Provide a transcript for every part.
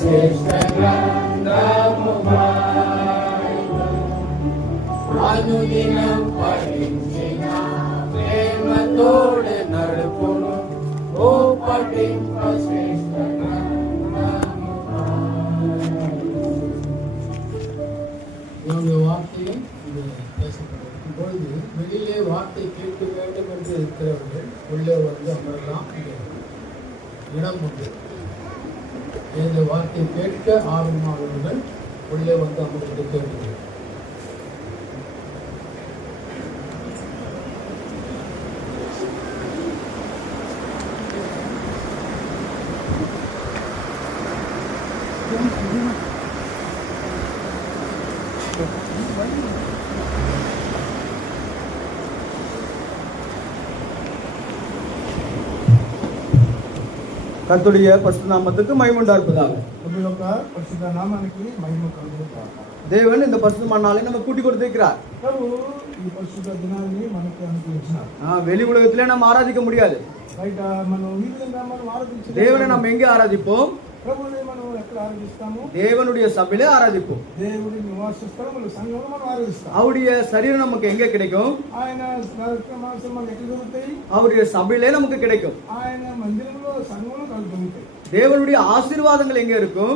శ్రేష్ఠ గ్రంథము అనుదినం పఠించిన ప్రేమతోడు నడుపును ఓ పఠింప శ్రేష్ఠ గ్రంథము. என்னுடைய வார்த்தையை பேசப்படும் பொழுது வெளியிலே வார்த்தை கேட்க வேண்டும் என்று இருக்கிறவர்கள் உள்ளே வந்து அமரலாம். இடம் உண்டு. இந்த வார்த்தை கேட்க ஆர்வமானவர்கள் உள்ளே வந்து அமர்ந்து கேட்கிறேன். கர்த்தருடைய பரிசுத்த நாமத்துக்கு மகிமை உண்டாயிருப்பதாக. தேவன் இந்த பரிசுத்தமான நாளை நம்ம கூட்டி கொடுத்திருக்கிறார். வெளி உலகத்திலே நம்ம ஆராதிக்க முடியாது. தேவனை நம்ம எங்கே ஆராதிப்போம்? தேவனுடைய சபையிலே ஆராதிப்போம். அவருடைய சரீரம் நமக்கு எங்க கிடைக்கும்? அவருடைய சபையிலே நமக்கு கிடைக்கும். தேவனுடைய ஆசீர்வாதங்கள் எங்க இருக்கும்?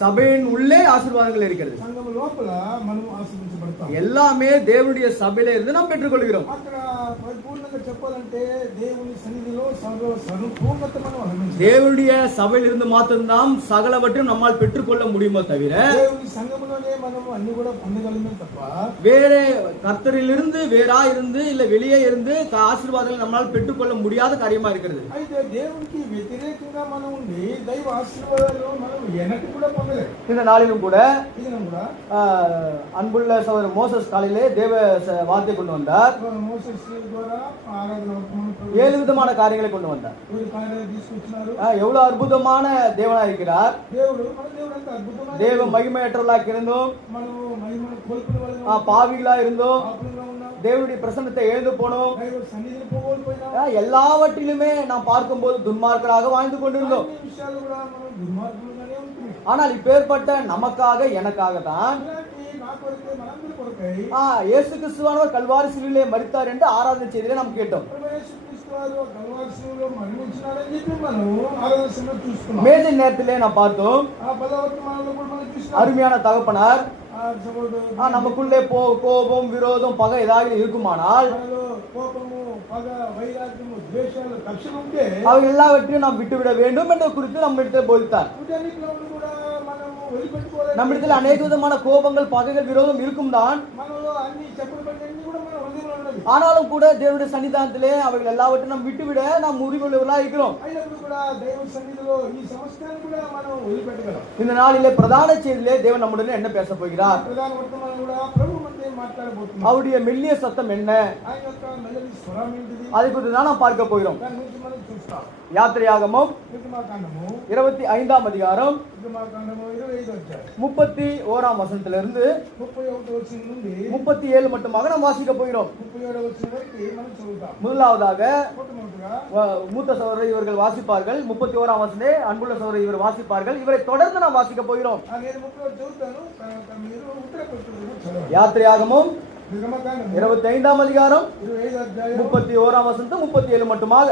சபையின் உள்ளே ஆசீர்வாதங்கள் இருக்கிறது. எல்லாமே தேவனுடைய சபையில இருந்து நாம் பெற்றுக்கொள்கிறோம். தேவனுடைய சபையில் இருந்து மாத்திரம் சகலவற்றையும் நம்மால் பெற்றுக்கொள்ள முடியுமோ தவிர வேற கர்த்தரிலிருந்து வேறா இருந்து இல்ல வெளியே இருந்து ஆசீர்வாதங்களை நம்மால் பெற்றுக்கொள்ள முடியாத காரியமா இருக்கிறது. இந்த நாளிலும் கூட அன்புள்ள சகோதரர் மோசஸ் காலையிலே தேவ வார்த்தை கொண்டு வந்தார். 7 விதமான காரியங்களை கொண்டு வந்தார். எவ்வளவு அற்புதமான தேவனா இருக்கிறார். தேவ மகிமையற்றவர்களாக இருந்தோம், பாவிகளா இருந்தோம், தேவனுடைய பிரசன்னத்தை எழுந்து போனோம். எல்லாவற்றிலுமே நாம் பார்க்கும் போது துன்மார்க்கராக வாழ்ந்து கொண்டிருந்தோம். ஆனால் இப்பேற்பட்ட நமக்காக எனக்காக தான் இயேசு கிறிஸ்துவானவர் கல்வாரி சிலுவையிலே மரித்தார் என்று ஆராதனை செய்திலே நாம் கேட்டோம். மேஜை நேரத்திலே நாம் பார்த்தோம். அருமையான தகப்பனார் நமக்குள்ளே கோபம், விரோதம், பகை ஏதாவது இருக்குமானால் அவை எல்லாவற்றையும் நாம் விட்டுவிட வேண்டும் என்று குறித்து நம்ம இடத்தில் போதித்தார். நம்மிடத்தில் அநேக விதமான கோபங்கள், பகைகள், விரோதம் இருக்கும் தான். ஆனாலும் கூட தேவனுடைய சன்னிதானத்திலே அவைகள் எல்லாவற்றையும் நாம் விட்டுவிட நாம் உரிமையுள்ளவர்களாக இருக்கிறோம். இந்த நாளிலே பிரதான செய்தியிலே தேவன் நம்முடன் என்ன பேச போகிறார்? அவருடைய மெல்லிய சத்தம் என்ன? அதை குறித்து தான் நாம் பார்க்க போகிறோம். யாத்திரையாகமம் 25ஆம் அதிகாரம் 31ஆம் வசனத்திலிருந்து 37 மட்டுமாக நாம் வாசிக்க போகிறோம். முதலாவதாக மூத்த சகோதரர் இவர்கள் வாசிப்பார்கள். 31ஆம் வசனத்தை அன்புள்ள சகோதரர் இவர் வாசிப்பார்கள். இவரை தொடர்ந்து நாம் வாசிக்க போகிறோம். யாத்திரையாகமும் 25ஆம் அதிகாரம் 31ஆம் வசனம் 37 மட்டுமாக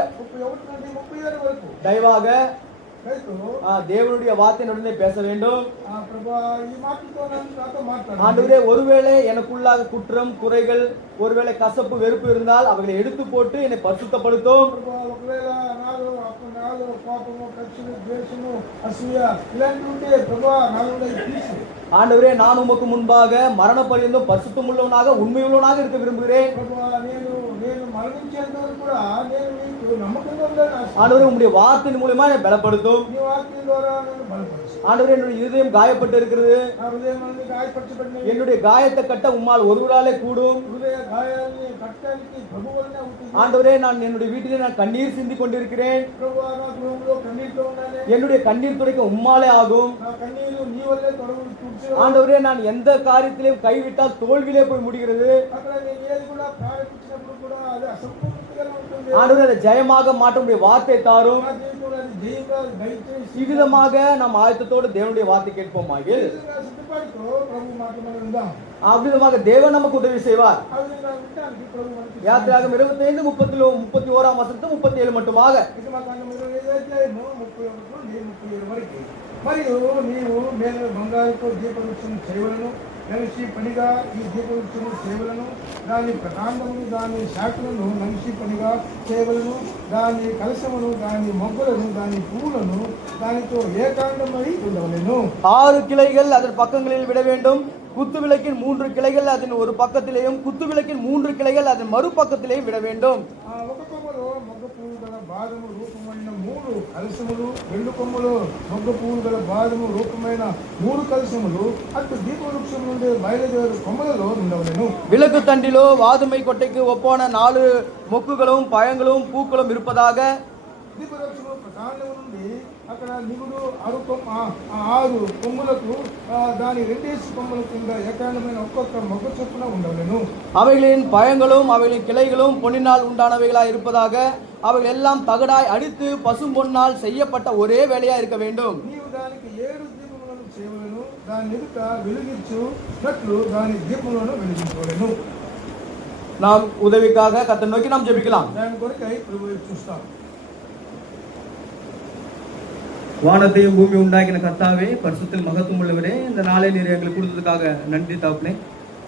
தயவாக தேவனுடைய வார்த்தையினுடனே பேச வேண்டும். ஆண்டவரே, ஒருவேளை எனக்குள்ளாக குற்றம், குறைகள், ஒருவேளை கசப்பு, வெறுப்பு இருந்தால் அவைகளை எடுத்து போட்டு என்னை பரிசுத்தப்படுத்தும். ஆண்டவரே, நான் உமக்கு முன்பாக மரண பரியந்தம் பரிசுத்தம் உள்ளவனாக, உண்மையுள்ளவனாக இருக்க விரும்புகிறேன். ஆண்டவரே, உம்முடைய வார்த்தையின் மூலமா என்னை பலப்படுத்தும். ஆண்டவரே, என்னுடைய இதயம் காயப்பட்டு இருக்கிறது. என்னுடைய காயத்தை கட்ட உம்மால் ஒருவராலே கூடும். ஆண்டவரே, நான் என்னுடைய வீட்டிலே நான் கண்ணீர் சிந்தி கொண்டிருக்கிறேன். என்னுடைய கண்ணீர் துடைக்க உம்மாலே ஆகும். ஆண்டவரே, நான் எந்த காரியத்திலையும் கைவிட்டால் தோல்வியிலே போய் முடிகிறது. ஆண்டவரே, அதை ஜெயமாக மாற்ற வார்த்தை தாரும். జయంగా దయచేసి ఈ విధமாக நாம் ஆயத்தத்தோடு தேவனுடைய வார்த்தை கேட்போமாகில் సిద్ధపడుతూ ప్రభు మాట మనం విందాం. அவ்விதமாக தேவன் நமக்கு உதவி செய்வார். ఆ విధంగా వినడానికి ప్రభు మనకి யாத்திராகமம் 25 31 வசனம் 37 மட்டுமாக నిర్గమకాండం 25 అధ్యాయము 31 నుండి 37 వరకు. మరియు నీవు మేలు బంగారుతో దీపవృక్షం చేయవలను, నలిసి పనిగా ఈ దీపవృక్షము చేయవలను, దాని ప్రకాండమును దాని శాఖలను నలిసి పనిగా చేయవలను, దాని కలశమును దాని మొగ్గలను దాని పువ్వులను దానితో ఏకాండమై ఉండవలెను. 6 கிளைகள் அதன் பக்கங்களில் விட வேண்டும். குத்து விளக்கின் 3 கிளைகள் அதன் ஒரு பக்கத்திலேயும், குத்து விளக்கின் 3 கிளைகள் அதன் மறுபக்கத்திலேயும் விட வேண்டும். ఒక కొమ్మలో మొగ్గ పువ్వు గల బాదము రూపమైన 3 కలశములు, 2 కొమ్మలో మొగ్గ పువ్వు గల బాదము రూపమైన 3 కలశములు అటు దీపవృక్షం నుండి బయలుదేరు కొమ్మలలో ఉండవలెను. விளக்கு தண்டிலோ வாதுமை கொட்டைக்கு ஒப்பான 4 மொக்குகளும் பழங்களும் பூக்களும் இருப்பதாக. దీపవృక్షము ప్రకాండము నుండి అక్కడ నిగుడు 6 కొమ్ములకు దాని 2 కొమ్మల కింద ఏకాండమైన ఒక్కొక్క మొగ్గ చొప్పున ఉండవలెను. அவைகளின் பழங்களும் அவைகளின் கிளைகளும் பொன்னினால் உண்டானவைகளாய் இருப்பதாக. அவைகள் எல்லாம் தகடாய் அடித்து பசும் பொன்னால் செய்யப்பட்ட ஒரே வேலையா இருக்க வேண்டும். నీవు దానికి 7 దీపములను చేయవలెను, దాని ఎదుట వెలిగించున్నట్లు దాని దీపములను వెలిగించవలెను. நாம் உதவிக்காக கர்த்தரை நோக்கி நாம் ஜெபிக்கலாம். దాని కొరకై ప్రభు వైపు చూస్తాం. வானத்தையும் பூமி உண்டாக்கின கர்த்தாவே, பரிசுத்தத்தில் மகத்துவம் உள்ளவரே, இந்த நாளை நீர் எங்களுக்கு கொடுத்ததுக்காக நன்றி தகப்பனே.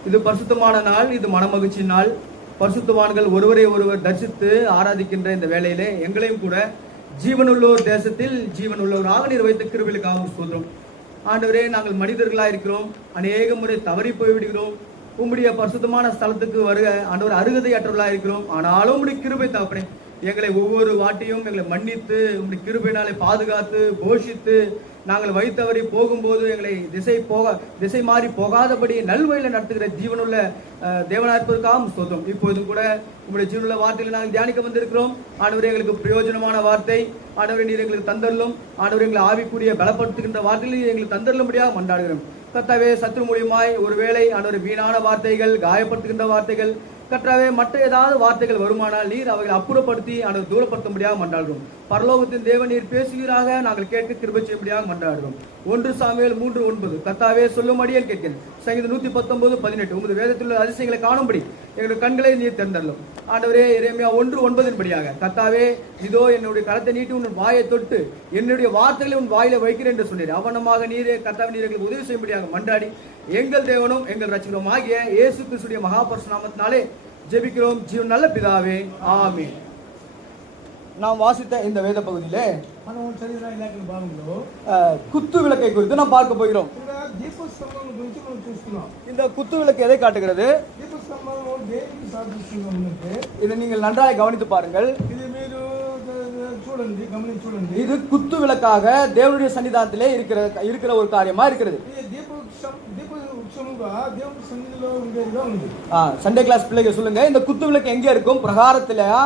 இது பரிசுத்தமான நாள், இது மனமகிழ்ச்சி நாள். பரிசுத்தவான்கள் ஒருவரை ஒருவர் தரிசித்து ஆராதிக்கின்ற இந்த வேளையிலே எங்களையும் கூட ஜீவனுள்ளோர் தேசத்தில் ஜீவனுள்ளவராக நீர் வைத்த கிருபைகளுக்காக ஸ்தோத்திரம். ஆண்டவரே, நாங்கள் மனிதர்களாக இருக்கிறோம், அநேக முறை தவறி போய்விடுகிறோம். உம்முடைய பரிசுத்தமான ஸ்தலத்துக்கு வருக ஆண்டவர் அருகதையற்றவர்களாக இருக்கிறோம். ஆனாலும் உம்முடைய கிருபை தகப்பனே, எங்களை ஒவ்வொரு வாட்டியும் எங்களை மன்னித்து உம்முடைய கிருபையினாலே பாதுகாத்து போஷித்து நாங்கள் வைத்தவரை போகும்போது எங்களை திசை மாறி போகாதபடி நல்வழியில் நடத்துகிற ஜீவனுள்ள தேவனாக இருப்பதற்காக ஸ்தோத்திரம். இப்போதும் கூட உங்களுடைய ஜீவனுள்ள வார்த்தைகளை நாங்கள் தியானிக்க வந்திருக்கிறோம். ஆண்டவரே, எங்களுக்கு பிரயோஜனமான வார்த்தை ஆண்டவரே நீர் எங்களுக்கு தந்தரலும். ஆண்டவரே, எங்களை ஆவிக்குரிய பலப்படுத்துகின்ற வார்த்தைகளை எங்களுக்கு தந்தரலும்படியாக மன்றாடுகிறோம். கர்த்தாவே, சத்ரு மூலியமாய் ஒருவேளை ஆண்டவரே வீணான வார்த்தைகள், காயப்படுத்துகின்ற வார்த்தைகள், கர்த்தாவே மற்ற ஏதாவது வார்த்தைகள் வருமானால் நீர் அவைகளை அப்புறப்படுத்தி ஆண்டவர் தூரப்படுத்தும்படியாக மன்றாடுகிறோம். பரலோகத்தின் தேவன் நீர் பேசுகிறாக நாங்கள் கேட்க கிருபை செய்யும்படியாக மன்றாடுகிறோம். 1 சாமுவேல் 3:9 கர்த்தாவே சொல்லும்படியே கேட்கிறேன். சங்கீதம் 119:18 உமது வேதத்தில் உள்ள அதிசயங்களை காணும்படி எங்களுடைய கண்களை நீர் திறந்தருளும். ஆண்டவரே, எரேமியா 1:9 படியாக கர்த்தாவே, இதோ என்னுடைய கரத்தை நீட்டி உன் வாயை தொட்டு என்னுடைய வார்த்தைகளை உன் வாயில வைக்கிறேன் என்று சொன்னீர். அவனமாக நீரே கர்த்தாவே நீர் எங்களுக்கு உதவி செய்யும்படியாக மன்றாடி எங்கள் தேவனும் எங்கள் ரட்சகரும் ஆகிய இயேசு கிறிஸ்துவின் மகாபரிசுத்த நாமத்தினாலே ஜெபிக்கிறோம் ஜீவன் நல்ல பிதாவே, ஆமென். நாம் வாசித்த இந்த வேத பகுதியிலே మనం చదివిన ఇలాంటి భాగంలో குத்து விளக்கை குறித்து நாம் பார்க்க போகிறோம். ఇక్కడ దీపస్తంభం గురించి మనం చూస్తున్నాం. இந்த குத்து விளக்கு எதை காட்டுகிறது? దీపస్తంభం దేనికి సాదృశ్యంగా ఉందంటే, இதை நீங்கள் நன்றாக கவனித்து பாருங்கள். ఇది మీరు చూడండి, గమనించి చూడండి. இது குத்து விளக்காக தேவனுடைய சன்னிதானத்திலே இருக்கிற ஒரு காரியமா இருக்கிறது. ఈ దీపవృక్షముగా దేవుని సన్నిధిలో ఉండేదిగా ఉంది. சண்டே கிளாஸ் பிள்ளைங்க சொல்லுங்க, இந்த குத்து விளக்கு எங்க இருக்கும்? பிரகாரத்திலேயா,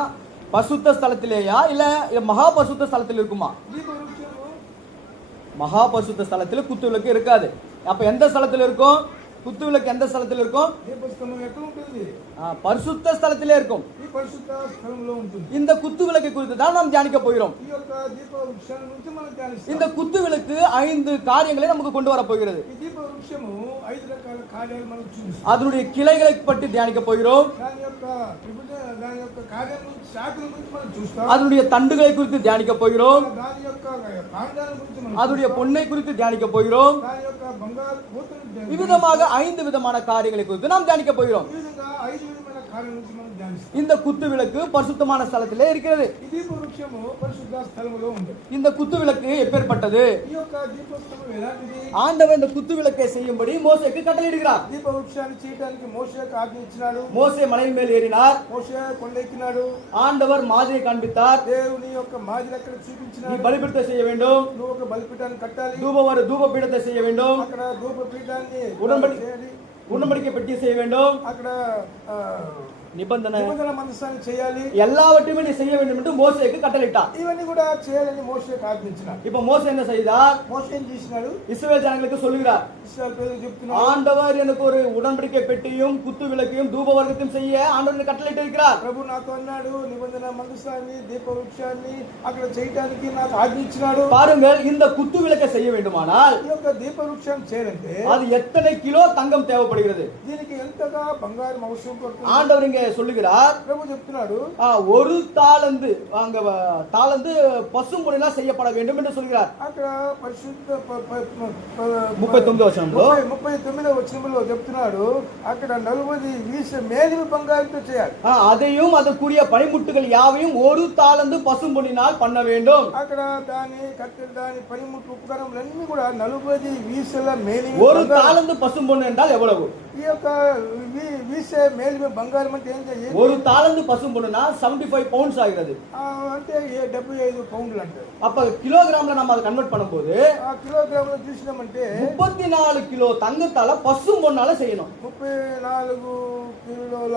பசுத்த ஸ்தலத்திலேயா, இல்ல மகா பசுத்த ஸ்தலத்தில் இருக்குமா? దీపవృక్షము மகா பசுத்த ஸ்தலத்தில் குத்து விளக்கு இருக்காது. அப்ப எந்த ஸ்தலத்தில் இருக்கும்? குத்து விளக்கு எந்த ஸ்தலத்தில் இருக்கும்? దీపస్తంభం ఎక్కడ ఉంటుంది? பரிசுத்த ஸ்தலத்திலே இருக்கும். ఈ పరిశుద్ధ స్థలంలో ఉంటుంది. இந்த குத்து விளக்கை குறித்து தான் நாம் தியானிக்க போகிறோம். ఈ యొక్క దీపవృక్షం నుంచి మనం ధ్యానిస్తాం. இந்த குத்து விளக்கு 5 காரியங்களை நமக்கு கொண்டு வர போகிறது. ఈ దీపవృక్షము 5 రకాల కార్యాలు మనకు చూపిస్తుంది. அதனுடைய கிளைகளை பற்றி தியானிக்க போகிறோம். దాని యొక్క కార్యం గురించి, శాఖల గురించి మనం చూస్తాం. அதனுடைய தண்டுகளை குறித்து தியானிக்க போகிறோம். దాని యొక్క కాండాల గురించి మనం அதனுடைய பொன்னை குறித்து தியானிக்க போகிறோம். దాని యొక్క బంగారు పూతను இவ்விதமாக 5 விதமான காரியங்களை குறித்து நாம் தியானிக்க போகிறோம். ఈ విధంగా 5 విధమైన కార్యాల గురించి మనం ధ్యానిస్తాం. இந்த குத்து விளக்கு பரிசுத்தமான ஸ்தலத்திலே இருக்கிறது. ఈ దీపవృక్షము పరిశుద్ధ స్థలములో ఉంది. இந்த குத்து விளக்கு எப்பேற்பட்டது? ఈ యొక్క దీపస్తంభం ఎలాంటిది? ஆண்டவர் இந்த குத்து விளக்கை செய்யும்படி மோசேக்கு கட்டளையிடுகிறார். దీపవృక్షాన్ని చేయడానికి మోషేకు ఆజ్ఞ ఇచ్చినాడు. மோசே மலையின் மேல் ஏறினார். మోషే కొండెక్కినాడు. ஆண்டவர் மாதிரியை காண்பித்தார். దేవుని యొక్క మాదిరి అక్కడ நீ చూపించినాడు. பலிபீடத்தை செய்ய வேண்டும், నువ్వు ఒక బలిపీఠాన్ని కట్టాలి. தூப பீடத்தை செய்ய வேண்டும், అక్కడ ధూపపీఠాన్ని உடன்படி- చేయాలి. உடன்படிக்கை பெட்டி செய்ய வேண்டும், అక్కడ నిబంధన నిబంధన మందసాన్ని చేయాలి, எல்லாவற்றையுமே நீ செய்ய வேண்டும் என்று மோசேக்கு கட்டளையிட்டார். ఇవన్నీ కూడా చేయాలని మోషేకు ఆజ్ఞించినాడు. இப்ப మోసే என்ன செய்தார்? మోషే ఏం చేసినాడు? இஸ்ரவேல் ஜனங்களுக்கு சொல்லுகிறார், ఇశ్రాయేలు ప్రజలకు చెప్తున్నాడు, ஆண்டவர் எனக்கு ஒரு உடன்படிக்கை பெட்டியும் குத்து விளக்கையும் தூப வர்க்கத்தையும் செய்ய ஆண்டவர் கட்டளையிட்டு இருக்கிறார். ప్రభు నాతో అన్నాడు, నిబంధన మందసాన్ని దీపవృక్షాన్ని అక్కడ చేయడానికి నాకు ఆజ్ఞించినాడు. பாருங்கள், இந்த குத்து விளக்கை செய்ய வேண்டுமானால் ఈ యొక్క దీపవృక్షాన్ని చేయాలంటే அது எத்தனை கிலோ தங்கம் தேவைப்படுகிறது? దీనికి ఎంతగా బంగారం అవసరం పడుతుంది? ஆண்டவர் இங்க சொல்லுகிறார், ప్రభు చెప్తున్నాడు, ஒரு தாளந்து அங்க தாளந்து பசும்பொன்னினால் செய்யப்பட வேண்டும் என்று சொல்கிறார். అక్కడ పరిశుద్ధ 39వ వచనంలో 39వ వచనంలో చెప్తున్నాడు, అక్కడ 40 వీస మేలిమి బంగారంతో చేయాలి. அதையும் அதற்குரிய பனிமுட்டுகள் யாவையும் ஒரு தாளந்து பசும்பொன்னினால் பண்ண வேண்டும். అక్కడ దాని కట్టెలు దాని పనిముట్లు ఉపకరణలన్నీ కూడా 40 వీసల మేలిమి. ஒரு தாளந்து பசும்பொன் என்றால் எவ்வளவு? ఈ యొక్క వీసే మేలిమి బంగారం అంటే ఏం చేయాలి? ஒரு தாளந்து பசும்பொன்னுனா 75 பவுண்ட்ஸ் ஆகிறது. అంటే 75 పౌండ్లు అంటారు. அப்ப கிலோகிராம்ல நம்ம அதை கன்வெர்ட் பண்ணும்போது ఆ కిలోగ్రాములు చూసినామంటే 34 கிலோ தங்கத்தால பசும்பொன்னால செய்யணும். 34 కిలోల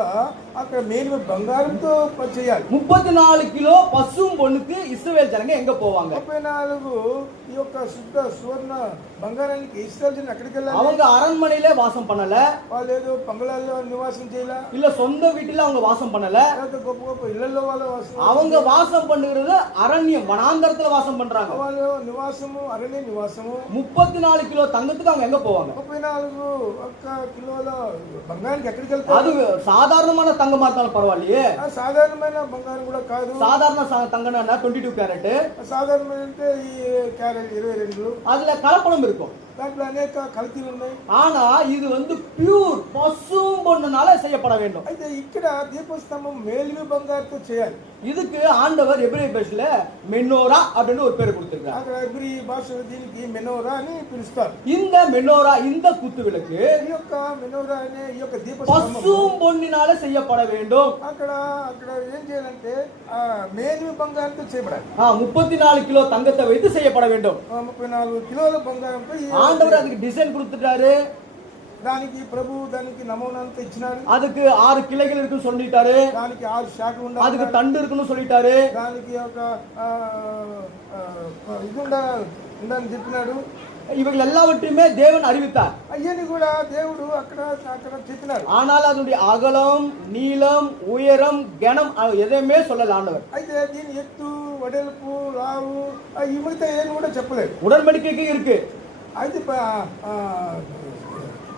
అక్కడ మేలిమి బంగారంతో చేయాలి. 34 கிலோ பசும்பொன்னுக்கு இஸ்ரவேல் ஜனங்க எங்க போவாங்க? 34 ఈ యొక్క శుద్ధ సువర్ణ బంగారానికి ఇశ్రాయేలు జనం ఎక్కడికి వెళ్ళాలి? அவங்க அரண்மனையிலே வாசம் பண்ணல, వాళ్ళు ఏదో బంగ్లాల్లో నివాసం చేయాల, இல்ல சொந்த வீட்டுல அவங்க வாசம் பண்ணல. లేకపోతే గొప్ప గొప్ప ఇళ్లలో వాళ్ళ వాసం, அவங்க வாசம் பண்ணுகிறது அரண்யம், வனாந்தரத்துல வாசம் பண்றாங்க. వాళ్ళు నివాసము అరణ్య నివాసము. 34 கிலோ தங்கத்துக்கு அவங்க எங்க போவாங்க? 34 ఒక్క కిలోల బంగారానికి ఎక్కడికి వెళ్తారు? அது சாதாரணமான தங்கமா இருந்தாலும் பரவாயில்லையே. సాధారణమైన బంగారం కూడా కాదు. சாதாரண தங்கம்னா 22 கேரட். సాధారణమైన అంటే ఈ క్యారెట్ 22. அதுல கலப்படம் இருக்கும், దాంట్లో అనేక కల్తీలు ఉన్నాయి. ஆனா இது வந்து பியூர் பசும்பொன்னால செய்யப்பட வேண்டும். అయితే ఇక్కడ దీపస్తంభం మేలిమి బంగారుతో చేయాలి. இதுக்கு ஆண்டவர் எபிரேய பாஷையில மெனோரா அப்படின்னு ஒரு பேர் கொடுத்திருக்கார். అక్కడ ఎబ్రీ భాషలో దీనికి మెనోరా అని పిలుస్తారు. இந்த மெனோரா, இந்த குத்து விளக்கு ఈ యొక్క మెనోరా అనే ఈ యొక్క దీపస్తంభం பசும்பொன்னால செய்யப்பட வேண்டும். అక్కడ ఏం చేయాలంటే మేలిమి బంగారంతో చేయబడాలి. 34 கிலோ தங்கத்தை வைத்து செய்யப்பட வேண்டும். 34 కిలోల బంగారంతో ஆண்டவர் அதுக்கு டிசைன் கொடுத்துட்டாரு. దానికి ప్రభు దానికి నమూనాంతా ఇచ్చినాడు. அதுக்கு 6 கிளைகள் இருக்குன்னு சொல்லிட்டாரு. దానికి 6 శాఖలు ఉండాలి. அதுக்கு தண்டு இருக்குன்னு சொல்லிட்டாரு. దానికి ఒక ఇది ఉండాలని చెప్పినాడు. இவர்கள் எல்லாவற்றையுமே தேவன் அறிவித்தார். అయ్యని కూడా దేవుడు అక్కడ చెప్పినాడు. ஆனால் அதனுடைய அகலம், நீளம், உயரம், கனம் எதையுமே சொல்லல ஆண்டவர். అయితే దీని ఎత్తు, వెడల్పు, లావు ఈ మిగతా ఏం కూడా చెప్పలేదు. உடன்படிக்கைக்கு இருக்கு. అయితే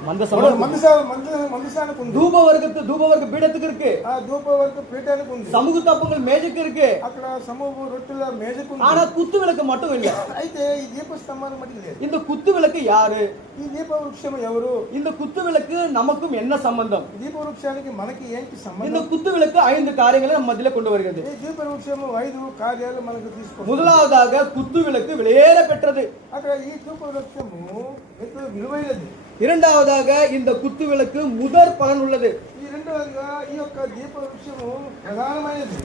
మందసానికి ఉంది. தூப வர்க்க பீடத்துக்கு இருக்கு. ధూప వర్గ పీఠానికి ఉంది. சமூக தப்பங்கள் மேஜைக்கு இருக்கு. అక్కడ సమూహ రొట్టెల మేజకు ఉంది. ஆனா குத்து விளக்கு மட்டும் இல்ல. అయితే ఈ దీప స్తంభాన్ని మట్టి లేదు. இந்த குத்து விளக்கு யாரு? ఈ దీప వృక్షం ఎవరు? இந்த குத்து விளக்கு நமக்கும் என்ன சம்பந்தம்? దీప వృక్షానికి మనకి ఏంటి సంబంధం? இந்த குத்து விளக்கு 5 காரியங்களை நம்ம மத்தியில கொண்டு வருகிறது. ఈ దీప వృక్షము 5 కార్యాలు మనకు తీసుకొస్తుంది. முதலாவதாக குத்து விளக்கு விலையேற பெற்றது. అక్కడ ఈ దీప వృక్షము ఎంతో విలువైనది. இரண்டாவதாக இந்த குத்து விளக்கு முதற் பலன் உள்ளது. ఈ రెండవదిగా ఈ యొక్క దీప వృక్షము ప్రధానమైనది.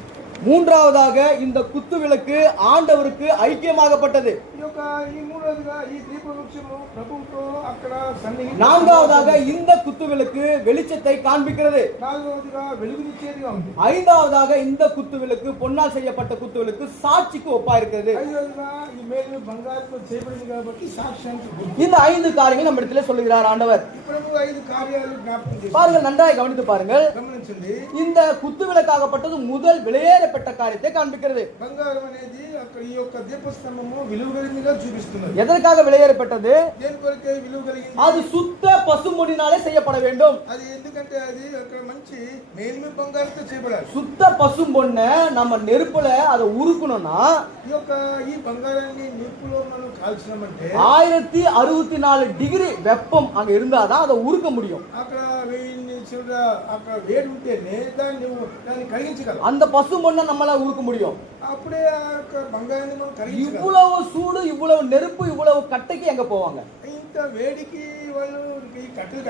மூன்றாவதாக இந்த குத்து விளக்கு ஆண்டவருக்கு ஐக்கியமாகப்பட்டது. ఈ యొక్క ఈ మూడవదిగా ఈ దీప వృక్షము ప్రభువుతో అక్కడ సన్నిహిత. நான்காவதாக இந்த குத்து விளக்கு வெளிச்சத்தை காண்பிக்கிறது. నాలుగవదిగా వెలుగునిచ్చేదిగా ఉంది. ஐந்தாவதாக இந்த குத்து விளக்கு பொன்னால் செய்யப்பட்ட குத்து விளக்கு சாட்சிக்கு ஒப்பா இருக்கிறது. ఐదవదిగా ఈ మేలు బంగారంతో చేయబడింది కాబట్టి సాక్ష్యానికి గుర్తు. இந்த 5 காரியங்கள் நம்ம இடத்துல சொல்லுகிறார் ஆண்டவர். ప్రభు 5 కార్యాలు జ్ఞాపకం చేశారు. பாருங்கள், நன்றாக கவனித்து பாருங்கள். గమనించండి. இந்த குத்து விளக்காகப்பட்டது முதல் விலையேறப்பட்ட காரியத்தை காண்பிக்கிறது. బంగారం అనేది అక్కడ ఈ యొక్క దీపస్తంభము విలువగలిగినగా చూపిస్తున్నది. எதற்காக விலையேறப்பட்டது? దేని కొరకే విలువగలిగింది? அது சுத்த పసుమొడిனாலே செய்யப்பட வேண்டும். అది ఎందుకంటే అది అక్కడ మంచి మేలిమి బంగారంతో చేయబడాలి. சுத்த பசும்பொன்ன நம்ம நெருப்புல அதை உருக்கணும்னா ఈ యొక్క ఈ బంగారాన్ని నిప్పులో మనం కాల్చినామంటే 1064 டிகிரி வெப்பம் அங்க இருந்தாதான் அதை உருக்க முடியும். అక్కడ 1000 చివర అక్కడ వేడి ఉంటేనే దాన్ని కరిగించగలం. அந்த பசும்பொன்ன நம்மளால உருக்க முடியும். అప్పుడే ఆ యొక్క బంగారాన్ని మనం కరిగించగలం. இவ்வளவு சூடு, இவ்வளவு நெருப்பு, இவ்வளவு கட்டைக்கு எங்க போவாங்க? ఇంత అంత వేడికి వాళ్ళు ఈ కట్టెలు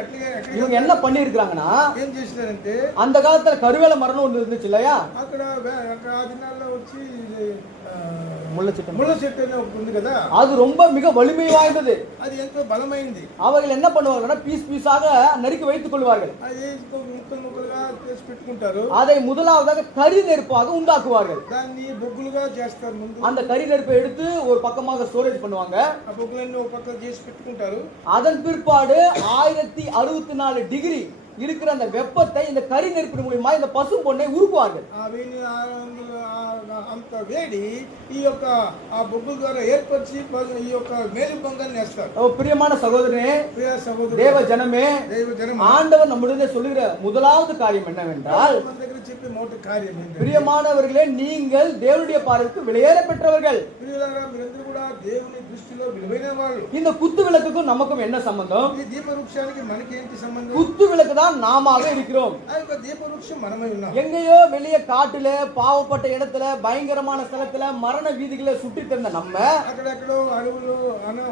இவங்க என்ன பண்ணி இருக்காங்கன்னா, ఏం చేసినారంటే அந்த காலத்துல கருவேல மரம் ஒன்று இருந்துச்சு இல்லையா, అక్కడ అక్కడ ఆ దినాల్లో వచ్చి முள்ள చెట్టు, ముళ్ళ చెట్టు అనే ఒకటి ఉంది కదా, அது ரொம்ப மிக வலிமை வாய்ந்தது. అది ఎంతో బలమైంది. அவர்கள் என்ன பண்ணுவாங்கன்னா, பீஸ் பீஸாக நறுக்கி வைத்துக் கொள்வார்கள். అది ముక్కలు ముక్కలుగా చేసి పెట్టుకుంటారు. அதை முதலாவதாக கரி நெருப்பாக உண்டாக்குவார்கள். దాన్ని బొగ్గులుగా చేస్తారు. ముందు அந்த கரி நெருப்பை எடுத்து ஒரு பக்கமாக ஸ்டோரேஜ் பண்ணுவாங்க. ఆ బొగ్గులన్నీ ఒక పక్క చేసి పెట్టుకుంటారు. அதன் பிற்பாடு 1064 டிகிரி இருக்கிற அந்த வெப்பத்தை இந்த கரி நெருப்பின் மூலமா இந்த பசு பொண்ணை உருக்குவார்கள். అంత వేడి ఈ యొక్క ఆ బొగ్గుల ద్వారా ఏర్పరిచి ఈ యొక్క మేలు బంగాన్ని వేస్తారు. பிரியமான சகோதரனே, ప్రియ సహోదరుడు, தேவ ஜனமே, దైవ జనమే, ஆண்டவர் நம்முடைய சொல்லுகிற முதலாவது காரியம் என்னவென்றால், మన దగ్గర చెప్పే మొదటి కార్యం ఏంటంటే, பிரியமானவர்களே, நீங்கள் தேவனுடைய பார்வைக்கு விலையேற பெற்றவர்கள். ప్రియులారా, మీరందరూ కూడా దేవుని దృష్టిలో విలువైన వాళ్ళు. இந்த குத்து விளக்குக்கும் நமக்கும் என்ன சம்பந்தம்? ఈ దీప వృక్షానికి మనకి ఏంటి సంబంధం? குத்து விளக்கு தான் நாமாக இருக்கிறோம். ఆ యొక్క దీప వృక్షం మనమై ఉన్నాం. எங்கேயோ வெளியே காட்டுல பாவப்பட்ட இடத்துல பயங்கரமான ஸ்தலத்துல மரண வீதிகளை சுற்றி திறந்த நம்ம, అక్కడెక్కడో అడవులు